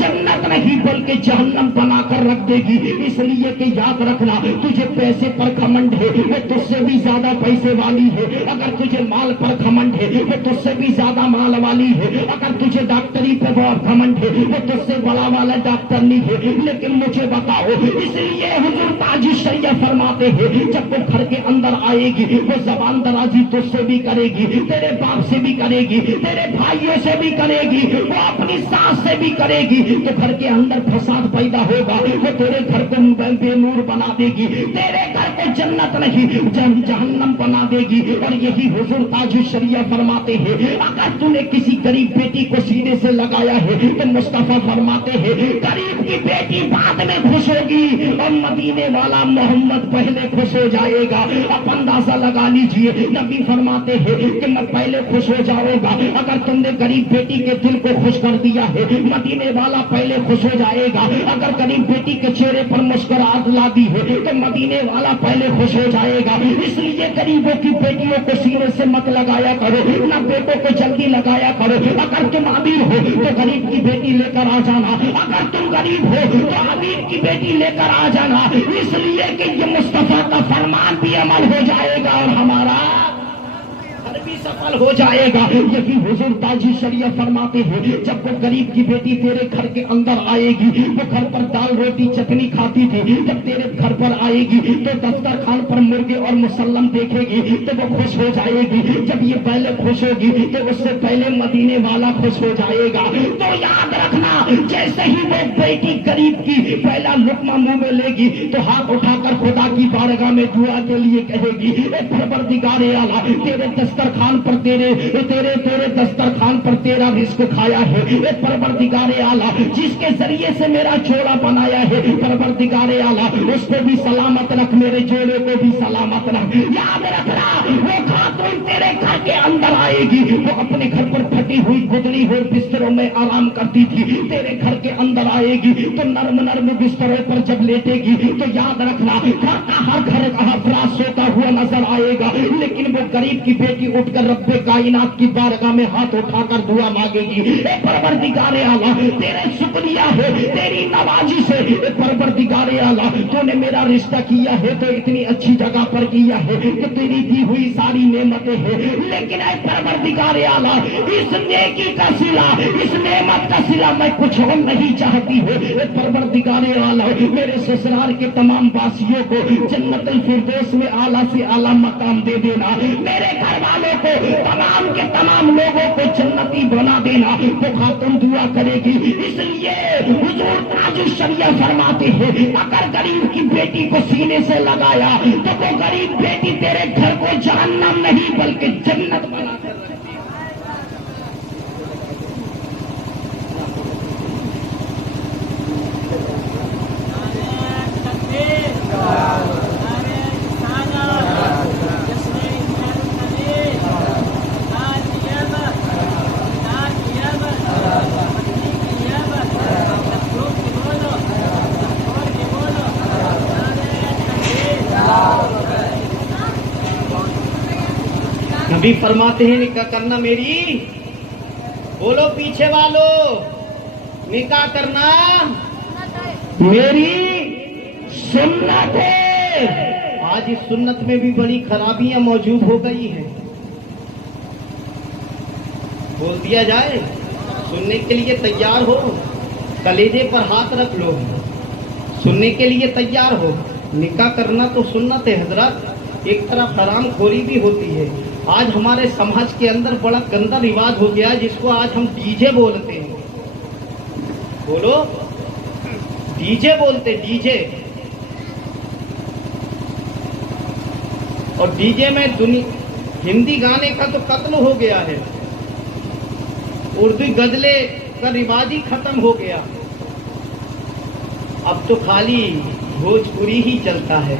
जन्नत नहीं बल्कि जहन्नम बनाकर रख देगी। इसलिए कि याद रखना, तुझे पैसे पर घमंड है वो तुझसे भी ज्यादा पैसे वाली है, अगर तुझे माल पर घमंड है वो तुझसे भी ज्यादा माल वाली है, अगर तुझे डॉक्टरी पे घमंड है वो तुझसे बड़ा वाला डॉक्टर नहीं है। लेकिन मुझे बताओ, इसलिए हुजूर ताजुश शरिया फरमाते हैं, जब वो घर के अंदर आएगी वो जबान दराजी तुझसे भी करेगी, तेरे बाप से भी करेगी, तेरे भाइयों से भी करेगी, वो अपनी सास से भी करेगी, तो घर के अंदर फसाद पैदा होगा, वो तेरे घर को बेनूर बना देगी, तेरे घर को जन्नत नहीं जहन्नम बना देगी। और यही हुजूर ताजुश शरिया फरमाते हैं, अगर तूने किसी गरीब बेटी को सीने से लगाया है तो मुस्तफा फरमाते हैं, गरीब की बेटी बाद में खुश होगी और मदीने वाला मोहम्मद पहले खुश हो जाएगा। अब अंदाजा लगा लीजिए, नबी फरमाते हैं कि मैं पहले खुश हो जाऊंगा। अगर तुमने गरीब बेटी के दिल को खुश कर दिया है, मदीने वाला पहले खुश हो जाएगा। अगर गरीब बेटी के चेहरे पर मुस्कुराहट ला दी है तो मदीने वाला पहले खुश हो जाएगा। इसलिए गरीबों की बेटियों को सीने से मत लगाया करो, न बेटों को जल्दी लगाया करो। अगर तुम अमीर हो तो गरीब की बेटी लेकर आ जाना, अगर तुम गरीब हो तो अमीर की बेटी लेकर आ जाना, इसलिए कि ये मुस्तफा का फरमान भी अमल हो जाएगा और हमारा भी सफल हो जाएगा। यही हुजूर ताजुश शरिया फरमाते हैं, जब वो गरीब की बेटी तेरे घर के अंदर आएगी, वो घर पर दाल रोटी चटनी खाती थी, जब तेरे घर पर आएगी तो दस्तरखान पर मुर्गे और मुसल्लम देखेगी तो वो खुश हो जाएगी। जब ये पहले खुश होगी तो उससे पहले मदीने वाला खुश हो जाएगा। तो याद रखना, जैसे ही वो बेटी गरीब की पहला लुकमा मुंह में लेगी तो हाथ उठाकर खुदा की बारगाह में दुआ के लिए कहेगी, परवरदिगारे आला, तेरे दस्तरखान दस्तरखान पर तेरे दस्तरखान पर तेरा रिस्क खाया है। ए परवरदिगारे आला, जिसके जरिए से मेरा जोड़ा बनाया है, परवरदिगारे आला उसको भी सलामत रख, मेरे जोड़े को भी सलामत रख। याद रखना, वो खातून तेरे घर के अंदर आएगी, वो अपने घर पर फटी हुई गुदड़ी हुई बिस्तरों में आराम करती थी, तेरे घर के अंदर आएगी तो नर्म नर्म बिस्तरों पर जब लेटेगी तो याद रखना, घर का हर घर अफराज सोता हुआ नजर आएगा, लेकिन वो गरीब की बेटी उठकर रब्बे कायनात की बारगाह में हाथ उठाकर दुआ मांगेगी। परवरदिगारे आला तेरे शुक्रिया है, तेरी नवाजी से परवरदिगारे आला तूने मेरा रिश्ता किया है तो इतनी अच्छी जगह पर किया है कि तेरी दी हुई सारी नेमतें हैं, लेकिन ऐ परवरदिगारे आला इस नेकी का सिला, इस नेमत का सिला मैं कुछ और नहीं चाहती हूँ। परवरदिगारे आला मेरे ससुराल के तमाम वासियों को जन्नतुल फिरदौस में आला से आला मकाम दे देना, मेरे घर वालों को तमाम के तमाम लोगों को जन्नती बना देना। तो खातून दुआ करेगी, इसलिए हुजूर ताजुश शरिया फरमाते हैं अगर गरीब की बेटी को सीने से लगाया तो वो गरीब बेटी तेरे घर को जहन्नम नहीं बल्कि जन्नत बना कर नबी फरमाते हैं निकाह करना मेरी, बोलो पीछे वालों, निकाह करना मेरी सुन्नत है। आज इस सुन्नत में भी बड़ी खराबियां मौजूद हो गई हैं। बोल दिया जाए, सुनने के लिए तैयार हो, कलेजे पर हाथ रख लो, सुनने के लिए तैयार हो। निकाह करना तो सुन्नत है हजरत, एक तरफ हराम खोरी भी होती है। आज हमारे समाज के अंदर बड़ा गंदा रिवाज हो गया जिसको आज हम डीजे बोलते हैं। बोलो डीजे बोलते, डीजे। और डीजे में हिंदी गाने का तो कत्ल हो गया है, उर्दू गजले का रिवाज ही खत्म हो गया। अब तो खाली भोजपुरी ही चलता है।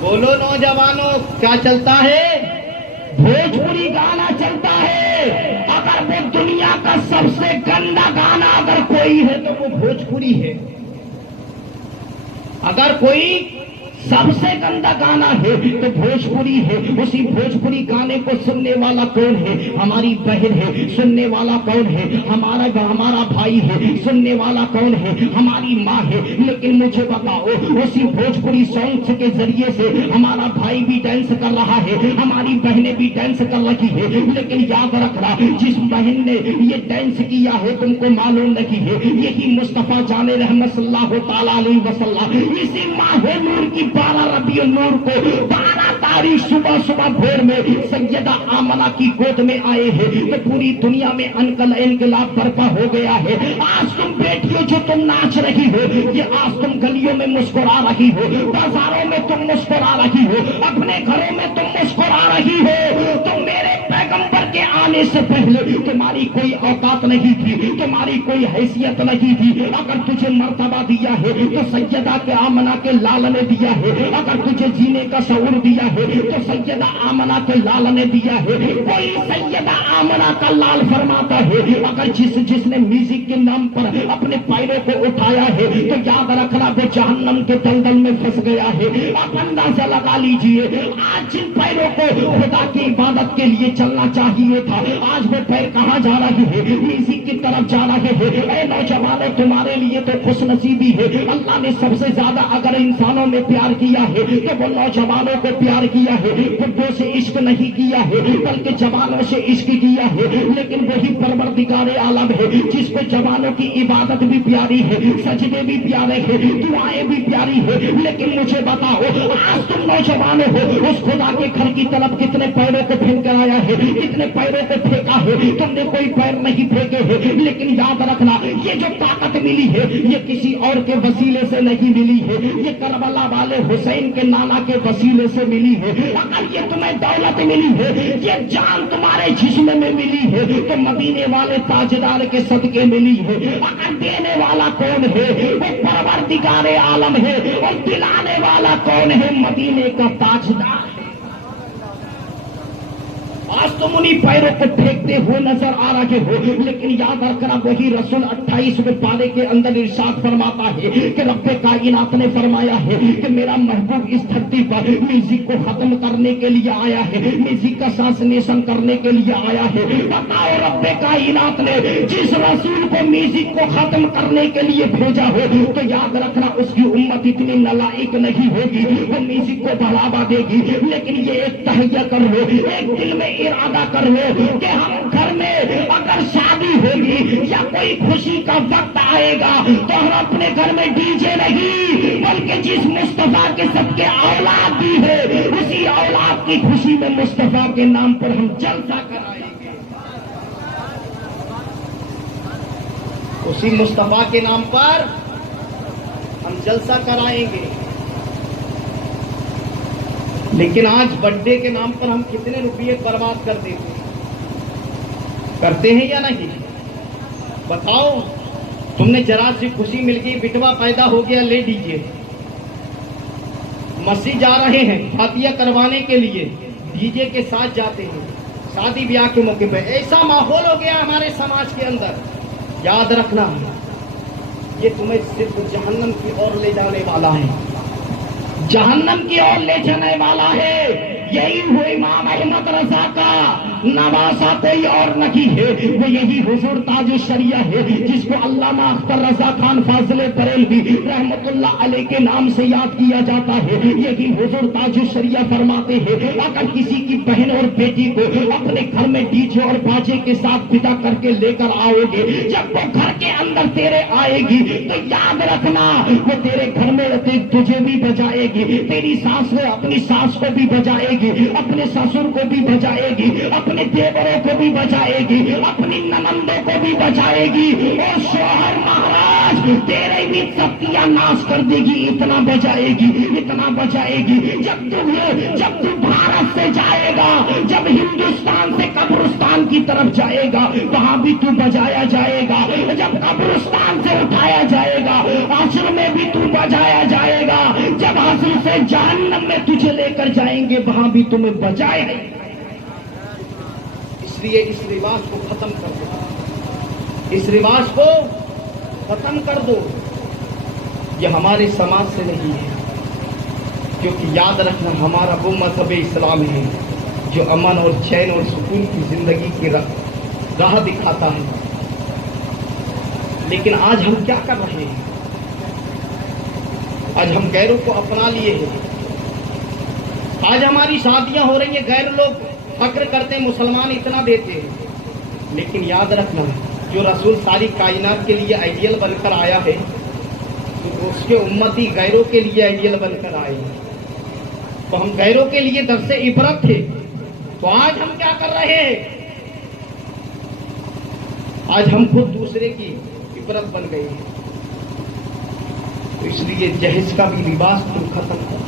बोलो नौजवानों, क्या चलता है? भोजपुरी गाना चलता है। अगर वो दुनिया का सबसे गंदा गाना अगर कोई है तो वो भोजपुरी है। अगर कोई सबसे गंदा गाना है तो भोजपुरी है। उसी भोजपुरी गाने को सुनने वाला कौन है? हमारी बहन है। सुनने वाला कौन है? हमारा भाई है। सुनने वाला कौन है? हमारी माँ है। लेकिन मुझे बताओ, उसी भोजपुरी सॉन्ग्स के जरिए से हमारा भाई भी डांस कर रहा है, हमारी बहनें भी डांस कर रही है। लेकिन याद रखना, जिस बहन ने ये डांस किया है तुमको मालूम नहीं है, यही मुस्तफा जाने रहमत सल्लल्लाहु ताला अलैहि वसल्लम इसी माह नूर की 12 रबीउल नूर को 12 तारीख सुबह सुबह भोर में सैयदा आमना की गोद में आए हैं। तो पूरी दुनिया में इनकलाब बर्पा हो गया है। आज तुम बेटियों जो तुम नाच रही हो, ये आज तुम गलियों में मुस्कुरा रही हो, बाजारों में तुम मुस्कुरा रही हो, अपने घरों में तुम मुस्कुरा रही हो। तुम मेरे पैगंबर के आने से पहले तुम्हारी कोई औकात नहीं थी, तुम्हारी कोई हैसियत नहीं थी। अगर तुझे मर्तबा दिया है तो सैयदा के आमना के लाल ने दिया है। अगर तुझे जीने का शऊर दिया है तो सैयदा आमना के लाल ने दिया है। कोई सैयदा आमना का लाल फरमाता है, अगर जिसने म्यूजिक के नाम पर अपने पैरों को उठाया है तो याद रखना वो जहन्नम के दलदल में फंस गया है। आप अंदाजा लगा लीजिए, आज जिन पैरों को खुदा की इबादत के लिए चलना चाहिए था, आज वो पैर कहाँ जा रहे हैं? म्यूजिक की तरफ जा रहे हैं। ऐ नौजवानों, तुम्हारे लिए तो खुशनसीबी है। अल्लाह ने सबसे ज्यादा अगर इंसानों में प्यार किया है तो वो नौजवानों को प्यार किया है। बुढ़ों से इश्क नहीं किया है बल्कि जवानों से इश्क किया है। लेकिन वही परवरदिगारे आलम है जिसको जवानों की इबादत भी प्यारी है, सजदे भी प्यारे हैं, दुआएं भी प्यारी है। लेकिन मुझे बताओ, आज तुम नौजवान हो, उस खुदा के घर की तरफ कितने पैरों को फेंक कर आया है, कितने पैरों को पे फेंका है, तुमने कोई पैर नहीं फेंके हैं, लेकिन याद रखना ये जो ताकत मिली है ये किसी और के वसीले से नहीं मिली है, ये करबला वाले हुसैन के नाना के वसीले से मिली है। अगर ये तुम्हें दौलत मिली है, ये जान तुम्हारे जिस्म में मिली है, तो मदीने वाले ताजदार के सदके मिली है। अगर देने वाला कौन है? वो परवरदिगारे आलम है, और दिलाने वाला कौन है? मदीने का ताजदार। आज तुम उन्हीं पैरों को फेंकते हुए नजर आ रहे हो, लेकिन याद रखना वही रसूल 28वें पारे के अंदर इरशाद फरमाता है कि रब्बे कायनात ने फरमाया है कि मेरा महबूब इस धरती पर म्यूजिक को खत्म करने के लिए आया है, म्यूजिक का शासनेशन करने के लिए आया है। बताओ रब्बे कायनात ने जिस रसूल को म्यूजिक को खत्म करने के लिए भेजा हो, तो याद रखना उसकी उम्मत इतनी नालायक नहीं होगी, वो म्यूजिक को बढ़ावा देगी। लेकिन ये एक तहैया कर लो, एक दिल में इरादा कर लो कि हम घर में अगर शादी होगी या कोई खुशी का वक्त आएगा तो हम अपने घर में डीजे नहीं, बल्कि जिस मुस्तफा के सबके औलाद दी है उसी औलाद की खुशी में मुस्तफा के नाम पर हम जलसा कराएंगे, उसी मुस्तफा के नाम पर हम जलसा कराएंगे। लेकिन आज बर्थडे के नाम पर हम कितने रुपये बर्बाद कर देते हैं, करते हैं या नहीं? बताओ, तुमने जरा सी खुशी मिल गई, बिटवा पैदा हो गया, ले डीजे। मस्जिद जा रहे हैं फातिया करवाने के लिए, डीजे के साथ जाते हैं। शादी ब्याह के मौके पे ऐसा माहौल हो गया हमारे समाज के अंदर। याद रखना, ये तुम्हें सिर्फ जहन्नम की ओर ले जाने वाला है, जहन्नम की ओर ले जाने वाला है। यही वो इमाम अहमद रजा का नवासा कोई और नहीं है, वो यही हुजूर ताजुश शरिया है, जिसको अल्लामा अख्तर रजा खान फाजिले बरेलवी रहमतुल्लाह अलैह के नाम से याद किया जाता है। यही हुजूर ताजुश शरिया फरमाते हैं, अगर किसी की बहन और बेटी को अपने घर में डीजे और बाजे के साथ विदा करके लेकर आओगे, जब वो घर के अंदर तेरे आएगी तो याद रखना वो तेरे घर में तुझे भी बजाएगी, तेरी सास को अपनी सास को भी बजाएगी, अपने ससुर को भी बजाएगी, अपने देवरों को भी बजाएगी, अपनी ननंदों को भी बजाएगी, और शोहर महाराज तेरे भी सत्या नाश कर देगी, इतना बजाएगी, इतना बजाएगी। जब तू भारत से जाएगा, जब हिंदुस्तान से कब्रिस्तान की तरफ जाएगा, वहां भी तू बजाया जाएगा, जब कब्रिस्तान से उठाया जाएगा, हश्र में भी तू बजाया जाएगा, जब हश्र से जहन्नम में तुझे लेकर जाएंगे वहां भी तुम्हें बजाया। इसलिए इस रिवाज को खत्म कर दो, इस रिवाज को खत्म कर दो। ये हमारे समाज से नहीं है, क्योंकि याद रखना हमारा वो मजहब इस्लाम है जो अमन और चैन और सुकून की जिंदगी की राह दिखाता है। लेकिन आज हम क्या कर रहे हैं? आज हम गैरों को अपना लिए हैं। आज हमारी शादियां हो रही हैं, गैर लोग फक्र करते हैं, मुसलमान इतना देते हैं। लेकिन याद रखना, जो रसूल सारी कायनात के लिए आइडियल बनकर आया है, तो उसके उम्मती गैरों के लिए आइडियल बनकर आए हैं। तो हम गैरों के लिए दर से इबरत थे, तो आज हम क्या कर रहे हैं? आज हम खुद दूसरे की इबरत बन गए हैं। तो इसलिए जहेज का भी लिबास तुम खत्म करो।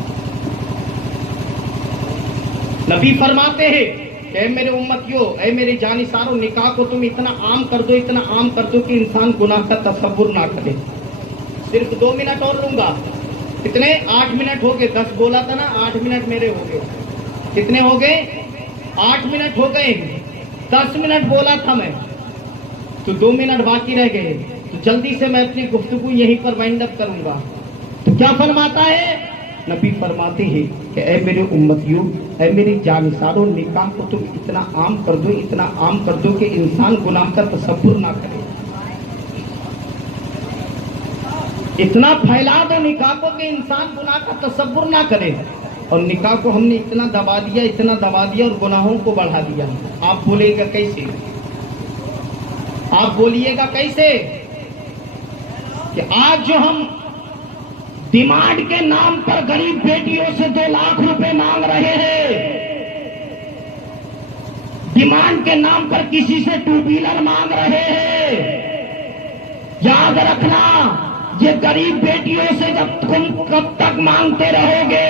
नबी फरमाते हैं कि ऐ मेरे उम्मतियों, ऐ मेरे जानिसारों, निकाह को तुम इतना आम कर दो, इतना आम कर दो कि इंसान गुनाह का तसव्वुर ना करे। सिर्फ 2 मिनट और लूंगा। कितने? 8 मिनट हो गए। 10 बोला था ना, 8 मिनट मेरे हो गए। कितने हो गए? 8 मिनट हो गए। 10 मिनट बोला था मैं, तो 2 मिनट बाकी रह गए। तो जल्दी से मैं अपनी गुफ्तगू यहीं पर वाइंड अप करूंगा। तो क्या फरमाता है नबी? फरमाते हैं कि ऐ मेरे उम्मतियों, ऐ मेरे जानिसारों, निकाह को तुम इतना आम कर दो, इतना आम कर दो कि इंसान गुनाह का तसव्वुर ना करे। इतना फैला दो निकाह को कि इंसान गुनाह का तसव्वुर ना करे। और निकाह को हमने इतना दबा दिया, इतना दबा दिया और गुनाहों को बढ़ा दिया। आप बोलेगा कैसे? आप बोलिएगा कैसे कि आज जो हम डिमांड के नाम पर गरीब बेटियों से 2 लाख रुपए मांग रहे हैं, डिमांड के नाम पर किसी से टू व्हीलर मांग रहे हैं। याद रखना, ये गरीब बेटियों से जब तुम कब तक मांगते रहोगे,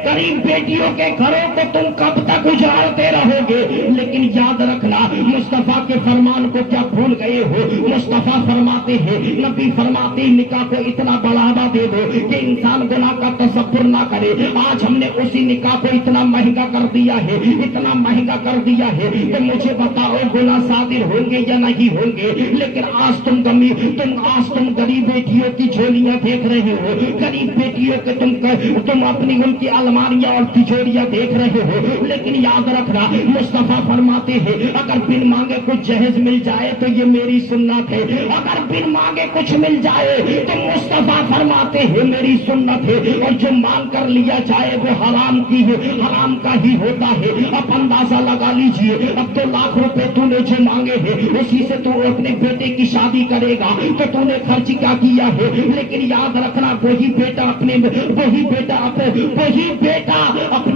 गरीब बेटियों के घरों को तुम कब तक उजाड़ते रहोगे। लेकिन याद रखना, मुस्तफा के फरमान को क्या भूल गए हो। मुस्तफा फरमाते हैं, नबी फरमाते हैं, निकाह को इतना बढ़ावा दे दो कि इंसान गुनाह का तसव्वुर ना करे। आज हमने उसी निकाह को इतना महंगा कर दिया है, इतना महंगा कर दिया है कि मुझे बताओ गुनाह सादिर होंगे या नहीं होंगे। लेकिन आज तुम गरीब बेटियों की झोलियां देख रहे हो, गरीब बेटियों के तुम अपनी उनकी अलमारियां और तिजोरियां देख रहे हो। लेकिन याद रखना, मुस्तफा फरमाते हैं, अगर बिन मांगे कुछ जहेज मिल जाए तो ये मेरी सुन्नत है। अगर बिन मांगे कुछ मिल जाए तो मुस्तफा फरमाते हैं मेरी सुन्नत है। और जो मांग कर लिया जाए वो हराम का ही होता है। अब अंदाजा लगा लीजिए, अब 2 लाख रुपए तूने जो मांगे हैं उसी से तू अपने बेटे की शादी करेगा, तो तूने खर्च क्या किया है। लेकिन याद रखना, वही बेटा अपनी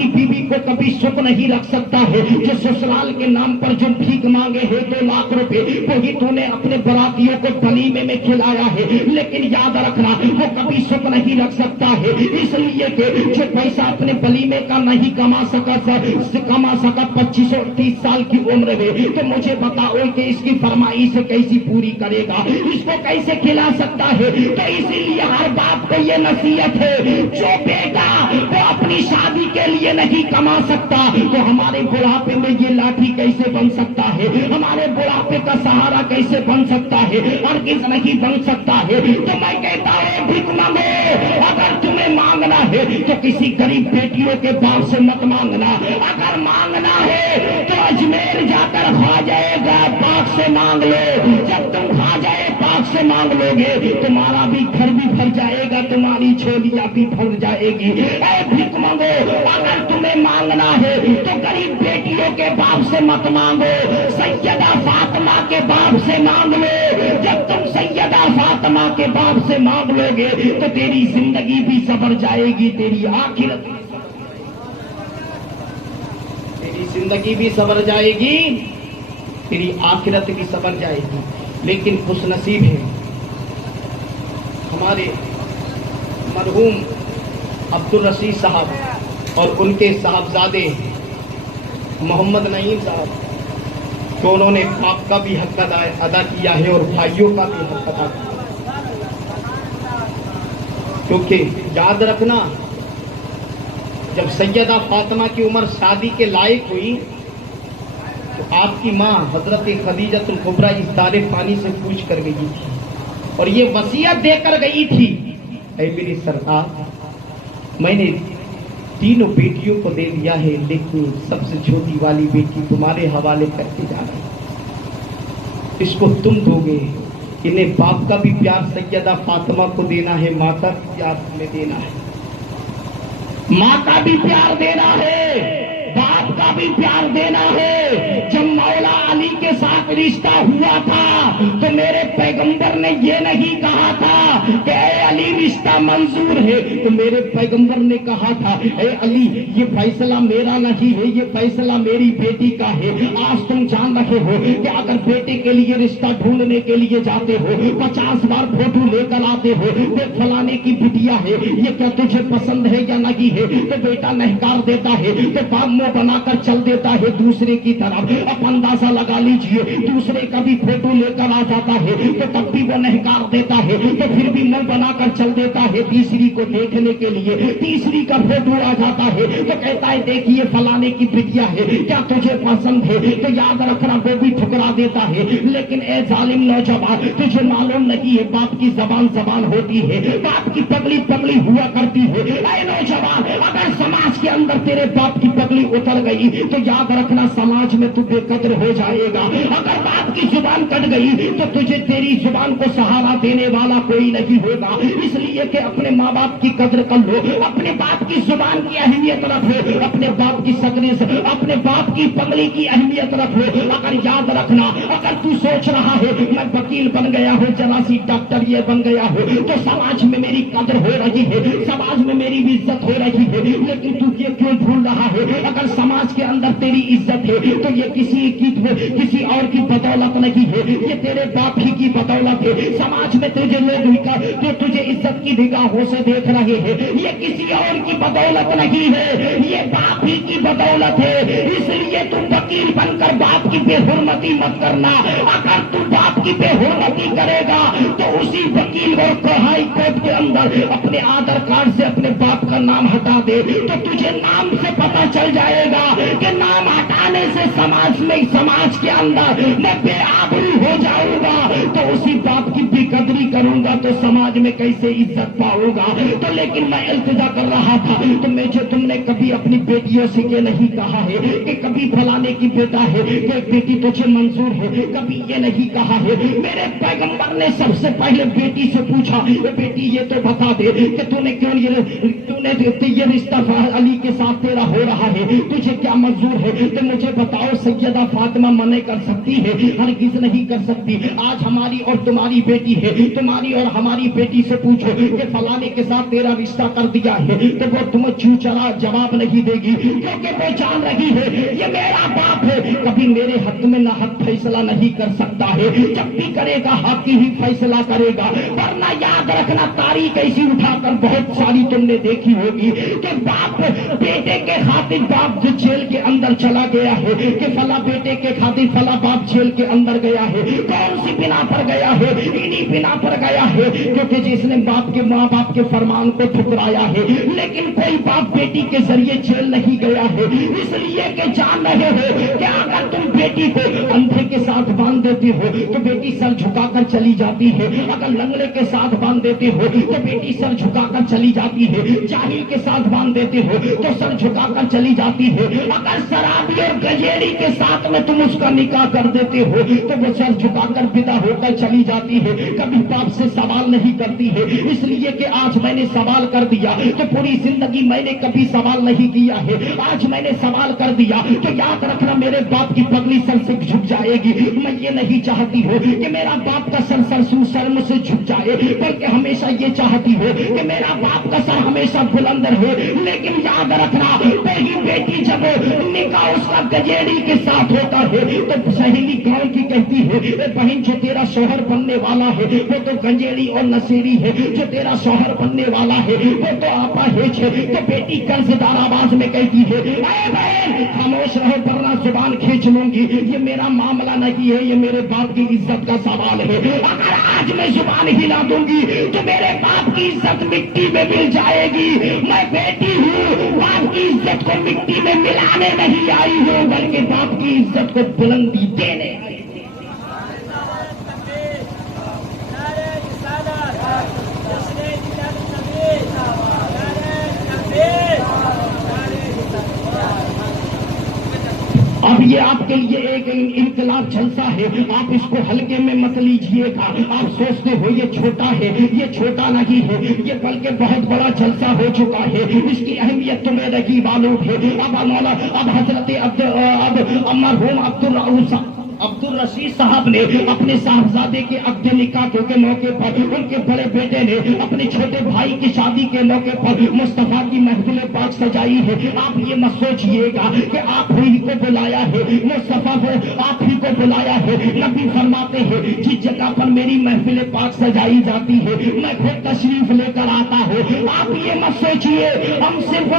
बीवी को कभी सुख नहीं रख सकता है। जो ससुराल के नाम पर जो भीख मांगे है 2 लाख रुपए, वही तूने अपने बरातियों को वलीमे में खिलाया है। लेकिन याद रखना, वो कभी सुख नहीं रख सकता है, इसलिए कि जो पैसा अपने वलीमे का नहीं कमा सका 25 और 30 साल की उम्र में, तो मुझे बताओ कि इसकी फरमाइश कैसी पूरी करेगा, इसको कैसे खिला सकता है। तो इसीलिए हर बाप को ये नसीहत है, जो बेटा वो अपनी शादी के लिए नहीं कमा सकता, तो हमारे बुढ़ापे में ये लाठी कैसे बन सकता है, हमारे बुढ़ापे का सहारा कैसे बन सकता है, हरगिज़ नहीं बन सकता है। तो मैं कहता हूँ, भीख मांगो। अगर तुम्हें मांगना है तो किसी गरीब बेटियों के बाप से मत मांगना। अगर मांगना है तो अजमेर जाकर ख्वाजा पाक से मांग लो। जब तुम ख्वाजा पाक से मांग लोगे, तुम्हारा भी घर भी भर जाएगा, तुम्हारी झोलियां भी भर जाएगी। ऐ भीख मांगो। अगर तुम्हें मांगना है तो गरीब बेटियों के बाप से मत मांगो, सैयदा फातिमा के बाप से मांग लो। जब तुम सैयदा फातिमा के बाप से मांग लोगे तो तेरी जिंदगी भी सवर जाएगी, तेरी जिंदगी भी सवर जाएगी, तेरी आखिरत भी सवर जाएगी। लेकिन खुश नसीब है हमारे मरहूम अब्दुल रशीद साहब और उनके साहबजादे मोहम्मद नईम साहब, तो उन्होंने बाप का भी हक अदा किया है और भाइयों का भी हक अदा किया। क्योंकि याद रखना, जब सैयदा फातिमा की उम्र शादी के लायक हुई तो आपकी माँ हजरत खदीजतुल कुबरा इस दारे पानी से पूछ कर गई थी और ये वसीयत देकर गई थी, ऐ मेरी सरकार, मैंने तीनों बेटियों को दे दिया है, लेकिन सबसे छोटी वाली बेटी तुम्हारे हवाले करके जा रही, इसको तुम दोगे। इन्हें बाप का भी प्यार सैयदा फातिमा को देना है, माँ का भी प्यार तुम्हें देना है, माँ का भी प्यार देना है, बाप का भी प्यार देना है। जब मौला अली के साथ रिश्ता हुआ था तो मेरे पैगंबर ने ये नहीं कहा था कि ए अली रिश्ता मंजूर है, तो मेरे पैगंबर ने कहा था, ए अली ये फैसला मेरा नहीं है, ये फैसला मेरी बेटी का है। आज तुम जान रहे हो कि अगर बेटे के लिए रिश्ता ढूंढने के लिए जाते हो, 50 बार फोटो लेकर आते हो, देख फलाने की बिटिया है, ये क्या तुझे पसंद है या नहीं है, तो बेटा नहकार देता है, तो बाप मुंह बनाकर चल देता है दूसरे की तरफ। अब अंदाजा लगा लीजिए, दूसरे का भी फोटो लेकर आ जाता है तो तब भी वो नहकार देता है, तो फिर भी मुंह बनाकर चल देता है तीसरी को देखने के लिए। तीसरी का फोटो आ जाता है तो कहता है देखिए फलाने की बिटिया है, क्या तुझे पसंद है, तो याद रखना वो भी ठुकरा देता है। लेकिन ए जालिम नौजवान, तुझे मालूम नहीं है बाप की जबान जबान होती है, बाप की पगली पगली हुआ करती है। ऐ नौजवान, अगर समाज के अंदर तेरे बाप की पगली उतर गई तो याद रखना समाज में तू बेकदर हो जाएगा। अगर अगर बाप की जुबान कट गई तो तुझे तेरी जुबान को सहारा देने वाला कोई नहीं होगा। इसलिए कि अपने माँ बाप की कदर कर लो, अपने बाप की जुबान की अहमियत रखो, अपने बाप की सकने से अपने बाप की पगड़ी की अहमियत रखो। अगर याद रखना, अगर तू सोच रहा है मैं वकील बन गया हूँ, जरासी डॉक्टर ये बन गया हूँ तो समाज में मेरी कदर हो रही है, समाज में मेरी इज्जत हो रही है, लेकिन तू ये क्यों भूल रहा है? अगर समाज के अंदर तेरी इज्जत है तो ये किसी और की बदौलत नहीं है, ये तेरे बाप ही की बदौलत है। समाज में तुझे लोग जो तुझे इज्जत की निगाहों से देख रहे हैं, ये किसी और की बदौलत नहीं है, ये बाप ही की बदौलत है। इसलिए तुम वकील बनकर बाप की बेहुरमती मत करना। अगर तू बाप की बेहुरमती करेगा तो उसी वकील और हाई कोर्ट के अंदर अपने आधार कार्ड से अपने बाप का नाम हटा दे तो तुझे नाम से पता चल जाएगा कि नाम हटाने से समाज के अंदर मैं बेआबरू हो जाऊंगा, तो उसी बाप की बेकदरी करूंगा तो समाज में कैसे इज्जत पाऊंगा। तो लेकिन मैं इल्तिजा कर रहा था तो तुमने कभी अपनी बेटियों से ये नहीं कहा है कि कभी फलाने की बेटा है कि बेटी तुझे मंजूर है, कभी ये नहीं कहा है। मेरे पैगंबर ने सबसे पहले बेटी से पूछा, बेटी ये तो बता दे कि तूने ये रिश्ता अली के साथ तेरा हो रहा है, तुझे क्या मंजूर है? तो मुझे बताओ सैयदा फातिमा मने कर सकती है? हरगिज़ नहीं कर सकती। आज हमारी और तुम्हारी बेटी है, तुम्हारी और हमारी बेटी से पूछो कि फलाने के साथ तेरा रिश्ता कर दिया है तो वो तुम्हें चूचरा जवाब नहीं देगी, क्योंकि वो जान रही है ये मेरा बाप है, कभी मेरे हक में ना हक फैसला नहीं कर सकता है, जब भी करेगा हक ही फैसला करेगा। वरना याद रखना तारीख ऐसी उठाकर बहुत सारी तुमने देखी होगी कि बाप बेटे के खातिर बाप जो जेल के अंदर चला गया है कि फला बेटे के खातिर फला बाप जेल के अंदर गया है। कौन सी बिना पर गया है? इन्हीं बिना पर गया है क्योंकि जिसने बाप के माँ बाप के फरमान को ठुकराया है। लेकिन कोई बाप बेटी के जरिए जेल नहीं गया है, इसलिए कि जान रहे हो कि अगर तुम बेटी को अंधे के साथ बांध देते हो तो बेटी सर झुकाकर चली जाती है, अगर लंगड़े के साथ बांध देते हो तो बेटी सर झुकाकर चली जाती है, जाहिल के साथ बांध देते हो तो सर झुकाकर चली जाती है, अगर शराबी और गजेड़ी के साथ में तुम उसका निकाह कर देते हो तो वो सर झुकाकर विदा होकर चली जाती है, कभी बाप से सवाल नहीं करती है। इसलिए कि आज मैंने सवाल कर दिया तो पूरी जिंदगी मैंने कभी सवाल नहीं किया है, आज मैंने सवाल कर दिया तो याद रखना मेरे बाप की पगड़ी सर से झुक जाएगी। मैं ये नहीं चाहती हूँ कि मेरा बाप का सर शर्म से झुक जाए, बल्कि हमेशा ये चाहती हूँ कि मेरा बाप का सर हमेशा बुलंद रहे। लेकिन याद रखना वही बेटी जब निकाह उसका गजेड़ी के साथ होता है तो सहेली गांव की कहती है बहन जो तेरा शौहर बनने वाला है वो तो गंजेड़ी और नशेड़ी है, जो तेरा शौहर बनने वाला है वो तो आपा है। तो बेटी कर्जदार आवाज में कहती है बहन खामोश रहो वरना जुबान खींच लूंगी, ये मेरा मामला नहीं है, ये मेरे बाप की इज्जत का सवाल है। अगर आज मैं जुबान हिला दूंगी तो मेरे बाप की इज्जत मिट्टी में मिल जाएगी। मैं बेटी हूँ, बाप की इज्जत को मिट्टी में मिलाने नहीं आई हूँ बल्कि बाप की इज्जत को बुलंदी देने आई। अब ये आपके लिए एक इनकलाब जलसा है, आप इसको हल्के में मत लीजिएगा। आप सोचते हो ये छोटा है, ये छोटा नहीं है, ये बल्कि बहुत बड़ा जलसा हो चुका है, इसकी अहमियत तुम्हें रही मालूम है। अब हजरत मरहूम अब्दुल रशीद साहब ने अपने साहबजादे के अब्द निकाह के मौके पर उनके बड़े बेटे ने अपने छोटे भाई की शादी के मौके पर मुस्तफा की महफिल पाक सजाई है। आप ये मत सोचिएगा कि आप ही को बुलाया है, मुस्तफा को आप ही को बुलाया है। नबी फरमाते हैं जिस जगह पर मेरी महफिल पाक सजाई जाती है मैं खुद तशरीफ लेकर आता हूँ। आप ये मत सोचिए हम सिर्फ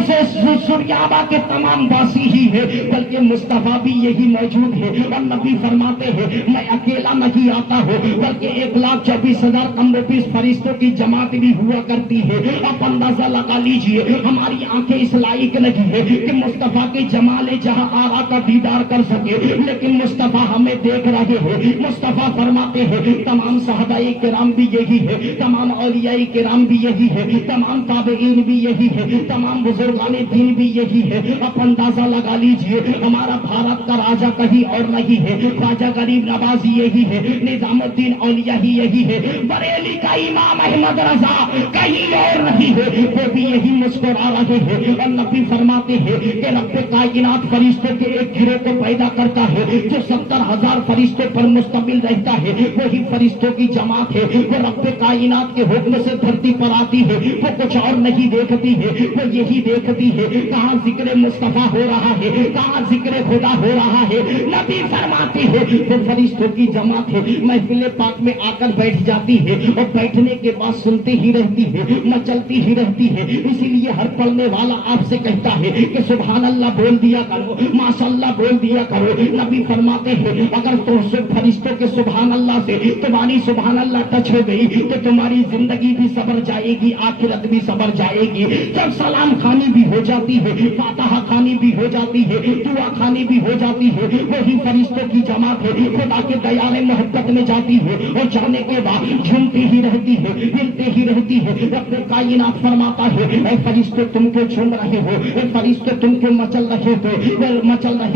सुरियाबा के तमाम वासी ही है, बल्कि मुस्तफा भी यही मौजूद है। और नबी फरमाते हैं मैं अकेला नहीं आता हूँ बल्कि 1,24,000 कमरोपीस फरिश्तों की जमात भी हुआ करती है। आप अंदाजा लगा लीजिए हमारी आंखें इस लायक नहीं है कि मुस्तफा के जमाले जहां आरा का दीदार कर सके, लेकिन मुस्तफा हमें देख रहे हैं। मुस्तफा फरमाते हैं तमाम सहाबाए किराम भी यही है, तमाम औलियाए किराम भी यही है, तमाम ताबईन भी यही है, तमाम बुजुर्गाने दीन भी यही है। अब अंदाजा लगा लीजिए हमारा भारत का राजा कहीं और नहीं है, ख्वाजा गरीब नवाज यही है, निजामुद्दीन औलिया ही यही है, बरेली का इमाम अहमद रजा कहीं और नहीं है, वो भी यही मुस्कुरा रहे हैं। और नबी फरमाते हैं कि रब्बे कायनात फरिश्तों के एक गिरोह को पैदा करता है जो 70,000 फरिश्तों पर मुश्तमिल रहता है, वही फरिश्तों की जमात है। वो रब्बे कायनात के हुक्म से धरती पर आती है, वो कुछ और नहीं देखती है, वो यही देखती है कहाँ जिक्र मुस्तफा हो रहा है, कहाँ जिक्र खुदा हो रहा है। नबी फरमाते हैं वो फरिश्तों की जमात है, महफिल पाक में आकर बैठ जाती है और बैठने के बाद सुनते ही रहती है, मचलती ही रहती है। इसीलिए हर पढ़ने वाला आपसे कहता है कि सुभान अल्लाह बोल दिया करो, माशाअल्लाह बोल दिया करो। नबी फरमाते हैं अगर तो फरिश्तों के सुभान अल्लाह से तुम्हारी सुभान अल्लाह टच हो गई तो तुम्हारी जिंदगी भी सबर जाएगी, आखिरत भी सबर जाएगी। जब सलाम खानी भी हो जाती है, फातिहा खानी भी हो जाती है, दुआ खानी भी हो जाती है, वही फरिश्तों की जमात है, खुदा के दयाले मोहब्बत में जाती है और जाने के बाद झूमती ही रहती है, हिलते ही रहती है। रब्बे कायनात फरमाता है ऐ फरिश्ते तुम क्यों झूम रहे हो, ऐ फरिश्ते तुम क्यों मचल रहे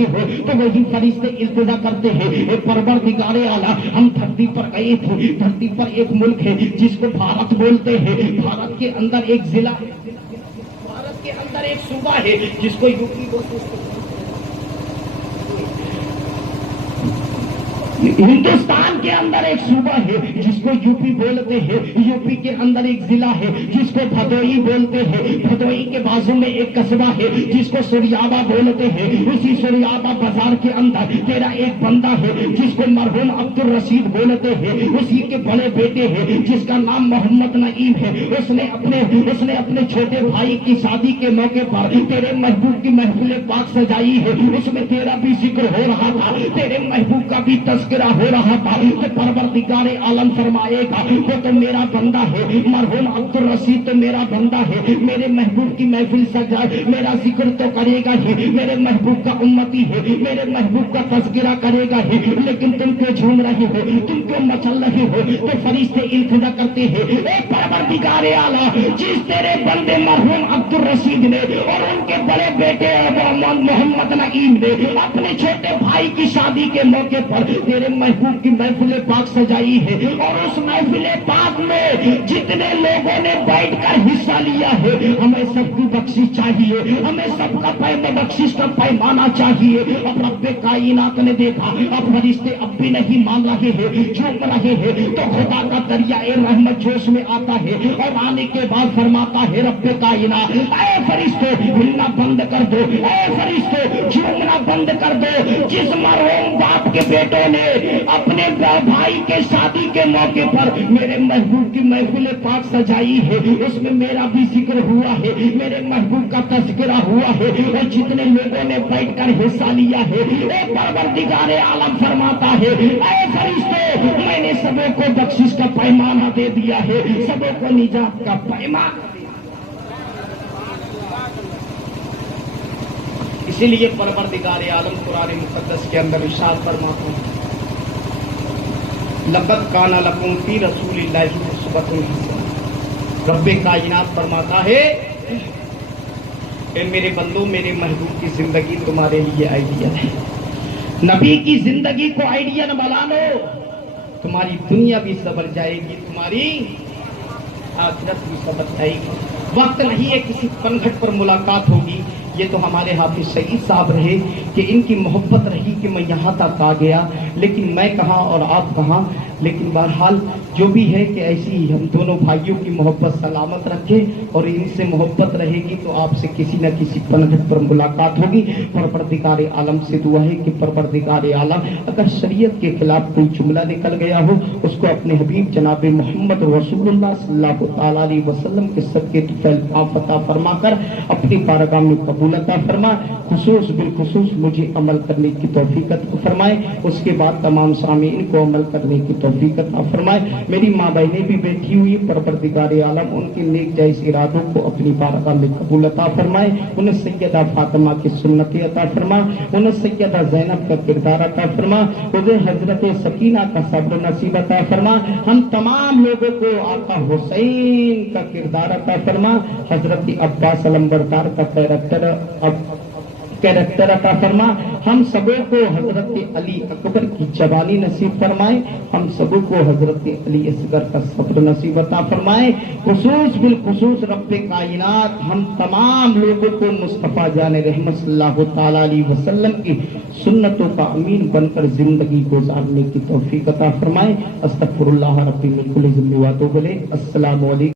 हो। तो वही फरिश्ते इल्तिजा करते हैं ऐ परवरदिगारे आला हम धरती पर गए थे, धरती पर एक मुल्क है जिसको भारत बोलते हैं, भारत के अंदर एक जिला, भारत के अंदर एक सूबा है जिसको यूपी बोलते हैं। हिंदुस्तान के अंदर एक सूबा है जिसको यूपी बोलते हैं, यूपी के अंदर एक जिला है जिसको भदोई बोलते हैं, भदोई के बाजू में एक कस्बा है जिसको सुरियाबा बोलते हैं। उसी सुरियाबा बाजार के अंदर तेरा एक बंदा है जिसको मरहूम अब्दुल रशीद बोलते हैं, उसी के बड़े बेटे हैं जिसका नाम मोहम्मद नईम है। उसने अपने छोटे भाई की शादी के मौके पर तेरे महबूब की महफिल पाक सजाई है, उसमें तेरा भी जिक्र हो रहा था, तेरे महबूब का भी तस्करा हो रहा था कि परवरदिगारे आलम फरमाएगा वो तो मेरा बंदा है, मरहूम अब्दुल रशीद तो मेरा बंदा है, मेरे महबूब की महफिल सजाए, मेरा जिक्र तो करेगा ही, मेरे महबूब का उम्मती है, मेरे महबूब का तस्करा करेगा ही, लेकिन तुम क्यों झूम रहे हो, तुम क्यों मचल रहे हो। तो फरिश्ते इल्तिजा करते हैं ए परवरदिगारे आला जिस तेरे बंदे मरहूम अब्दुल रशीद ने और उनके बड़े बेटे मोहम्मद नईम ने अपने छोटे भाई की शादी के मौके पर तेरे महबूब की महफिल पाक सजाई है, और उस महफिल पाक में जितने लोगों ने बैठकर हिस्सा लिया है हमें सबकी बख्शिश चाहिए, हमें सबका बख्शिश का पैमाना चाहिए। अब रब्बे कायनात ने देखा अब फरिश्ते अब भी नहीं मान रहे हैं, झूम रहे हैं, तो खुदा का दरियाए रहमत जोश में आता है और आने के बाद फरमाता है रब्बे कायनात ऐ फरिश्ते हिलना बंद कर दो, ऐ फरिश्ते झूमना बंद कर दो। जिस मरहूम बाप के बेटों ने अपने भाई के शादी के मौके पर मेरे महबूब की महफिल पाक सजाई है उसमें मेरा भी जिक्र हुआ है, मेरे महबूब का तज़किरा हुआ है, और जितने लोगों ने बैठकर हिस्सा लिया है एक परवरदिगारे आलम फरमाता है ऐ फरिश्ते मैंने सबों को बख्शिश का पैमाना दे दिया है, सबों को निजात का पैमाना। इसीलिए परवरदिगारे आलम कुरान मुक़द्दस के अंदर इरशाद फरमाता है लक़द काना लकुम फी रसूलिल्लाहि उस्वतुन हसनह। रब्बे कायनात फरमाता है मेरे बंदो मेरे महबूब की जिंदगी तुम्हारे लिए आइडियल है, नबी की जिंदगी को आइडियल बना लो, तुम्हारी दुनिया भी सबर जाएगी, तुम्हारी आखिरत भी सबर जाएगी। वक्त नहीं है किसी पनघट पर मुलाकात होगी, ये तो हमारे हाफिज सईद साहब रहे कि इनकी मोहब्बत रही कि मैं यहाँ तक आ गया, लेकिन मैं कहाँ और आप कहाँ। लेकिन बहरहाल जो भी है कि ऐसी ही हम दोनों भाइयों की मोहब्बत सलामत रखें और इनसे मोहब्बत रहेगी तो आपसे किसी न किसी पनघट पर मुलाकात होगी। परवरदिगारे आलम से दुआ है कि परवरदिगारे आलम अगर शरीयत के खिलाफ कोई जुमला निकल गया हो उसको अपने हबीब जनाब मोहम्मद रसूलुल्लाह सल्लल्लाहु अलैहि वसल्लम के सदके तुफैल आफता फरमाकर अपनी बारगाह में कबूलता फरमाए, खुसूस बिलखुसूस मुझे अमल करने की तौफीक अता फरमाए, उसके बाद तमाम सामीन को अमल करने की तौफीक अता फरमाए। मेरी माँ बहनें भी बैठी हुई, परवरदिगार आलम उनके नेक जायज़ इरादों को अपनी बारगाह में कबूल अता फरमाए। उन्हें सैयदा फातिमा की सुन्नतें अता फरमा, उन्हें सैयदा ज़ैनब का किरदार अता फरमा, उन्हें हजरत सकीना का सब्र नसीब अता फरमा। हम तमाम लोगों को आका हुसैन का किरदार अता फरमा, हजरत अब्बास अलंबरदार का कैरेक्टर अता फरमा। हम सबों को हजरत अली अकबर की जवानी नसीब फरमाए, हम सबों को हजरत अली असगर का सब्र नसीब अता फरमाए। खुसूस बिलखुसूस रब्बे कायनात हम तमाम लोगों को मुस्तफ़ा जाने रहमत सल्लल्लाहु तआला अलैहि वसल्लम की सुन्नतों का अमीन बनकर जिंदगी गुजारने की तौफीक अता फरमाए। अस्तगफिरुल्लाह रब्बी मिन कुल्ली ज़म्बि व अतूबु इलैह। अस्सलामु अलैकुम।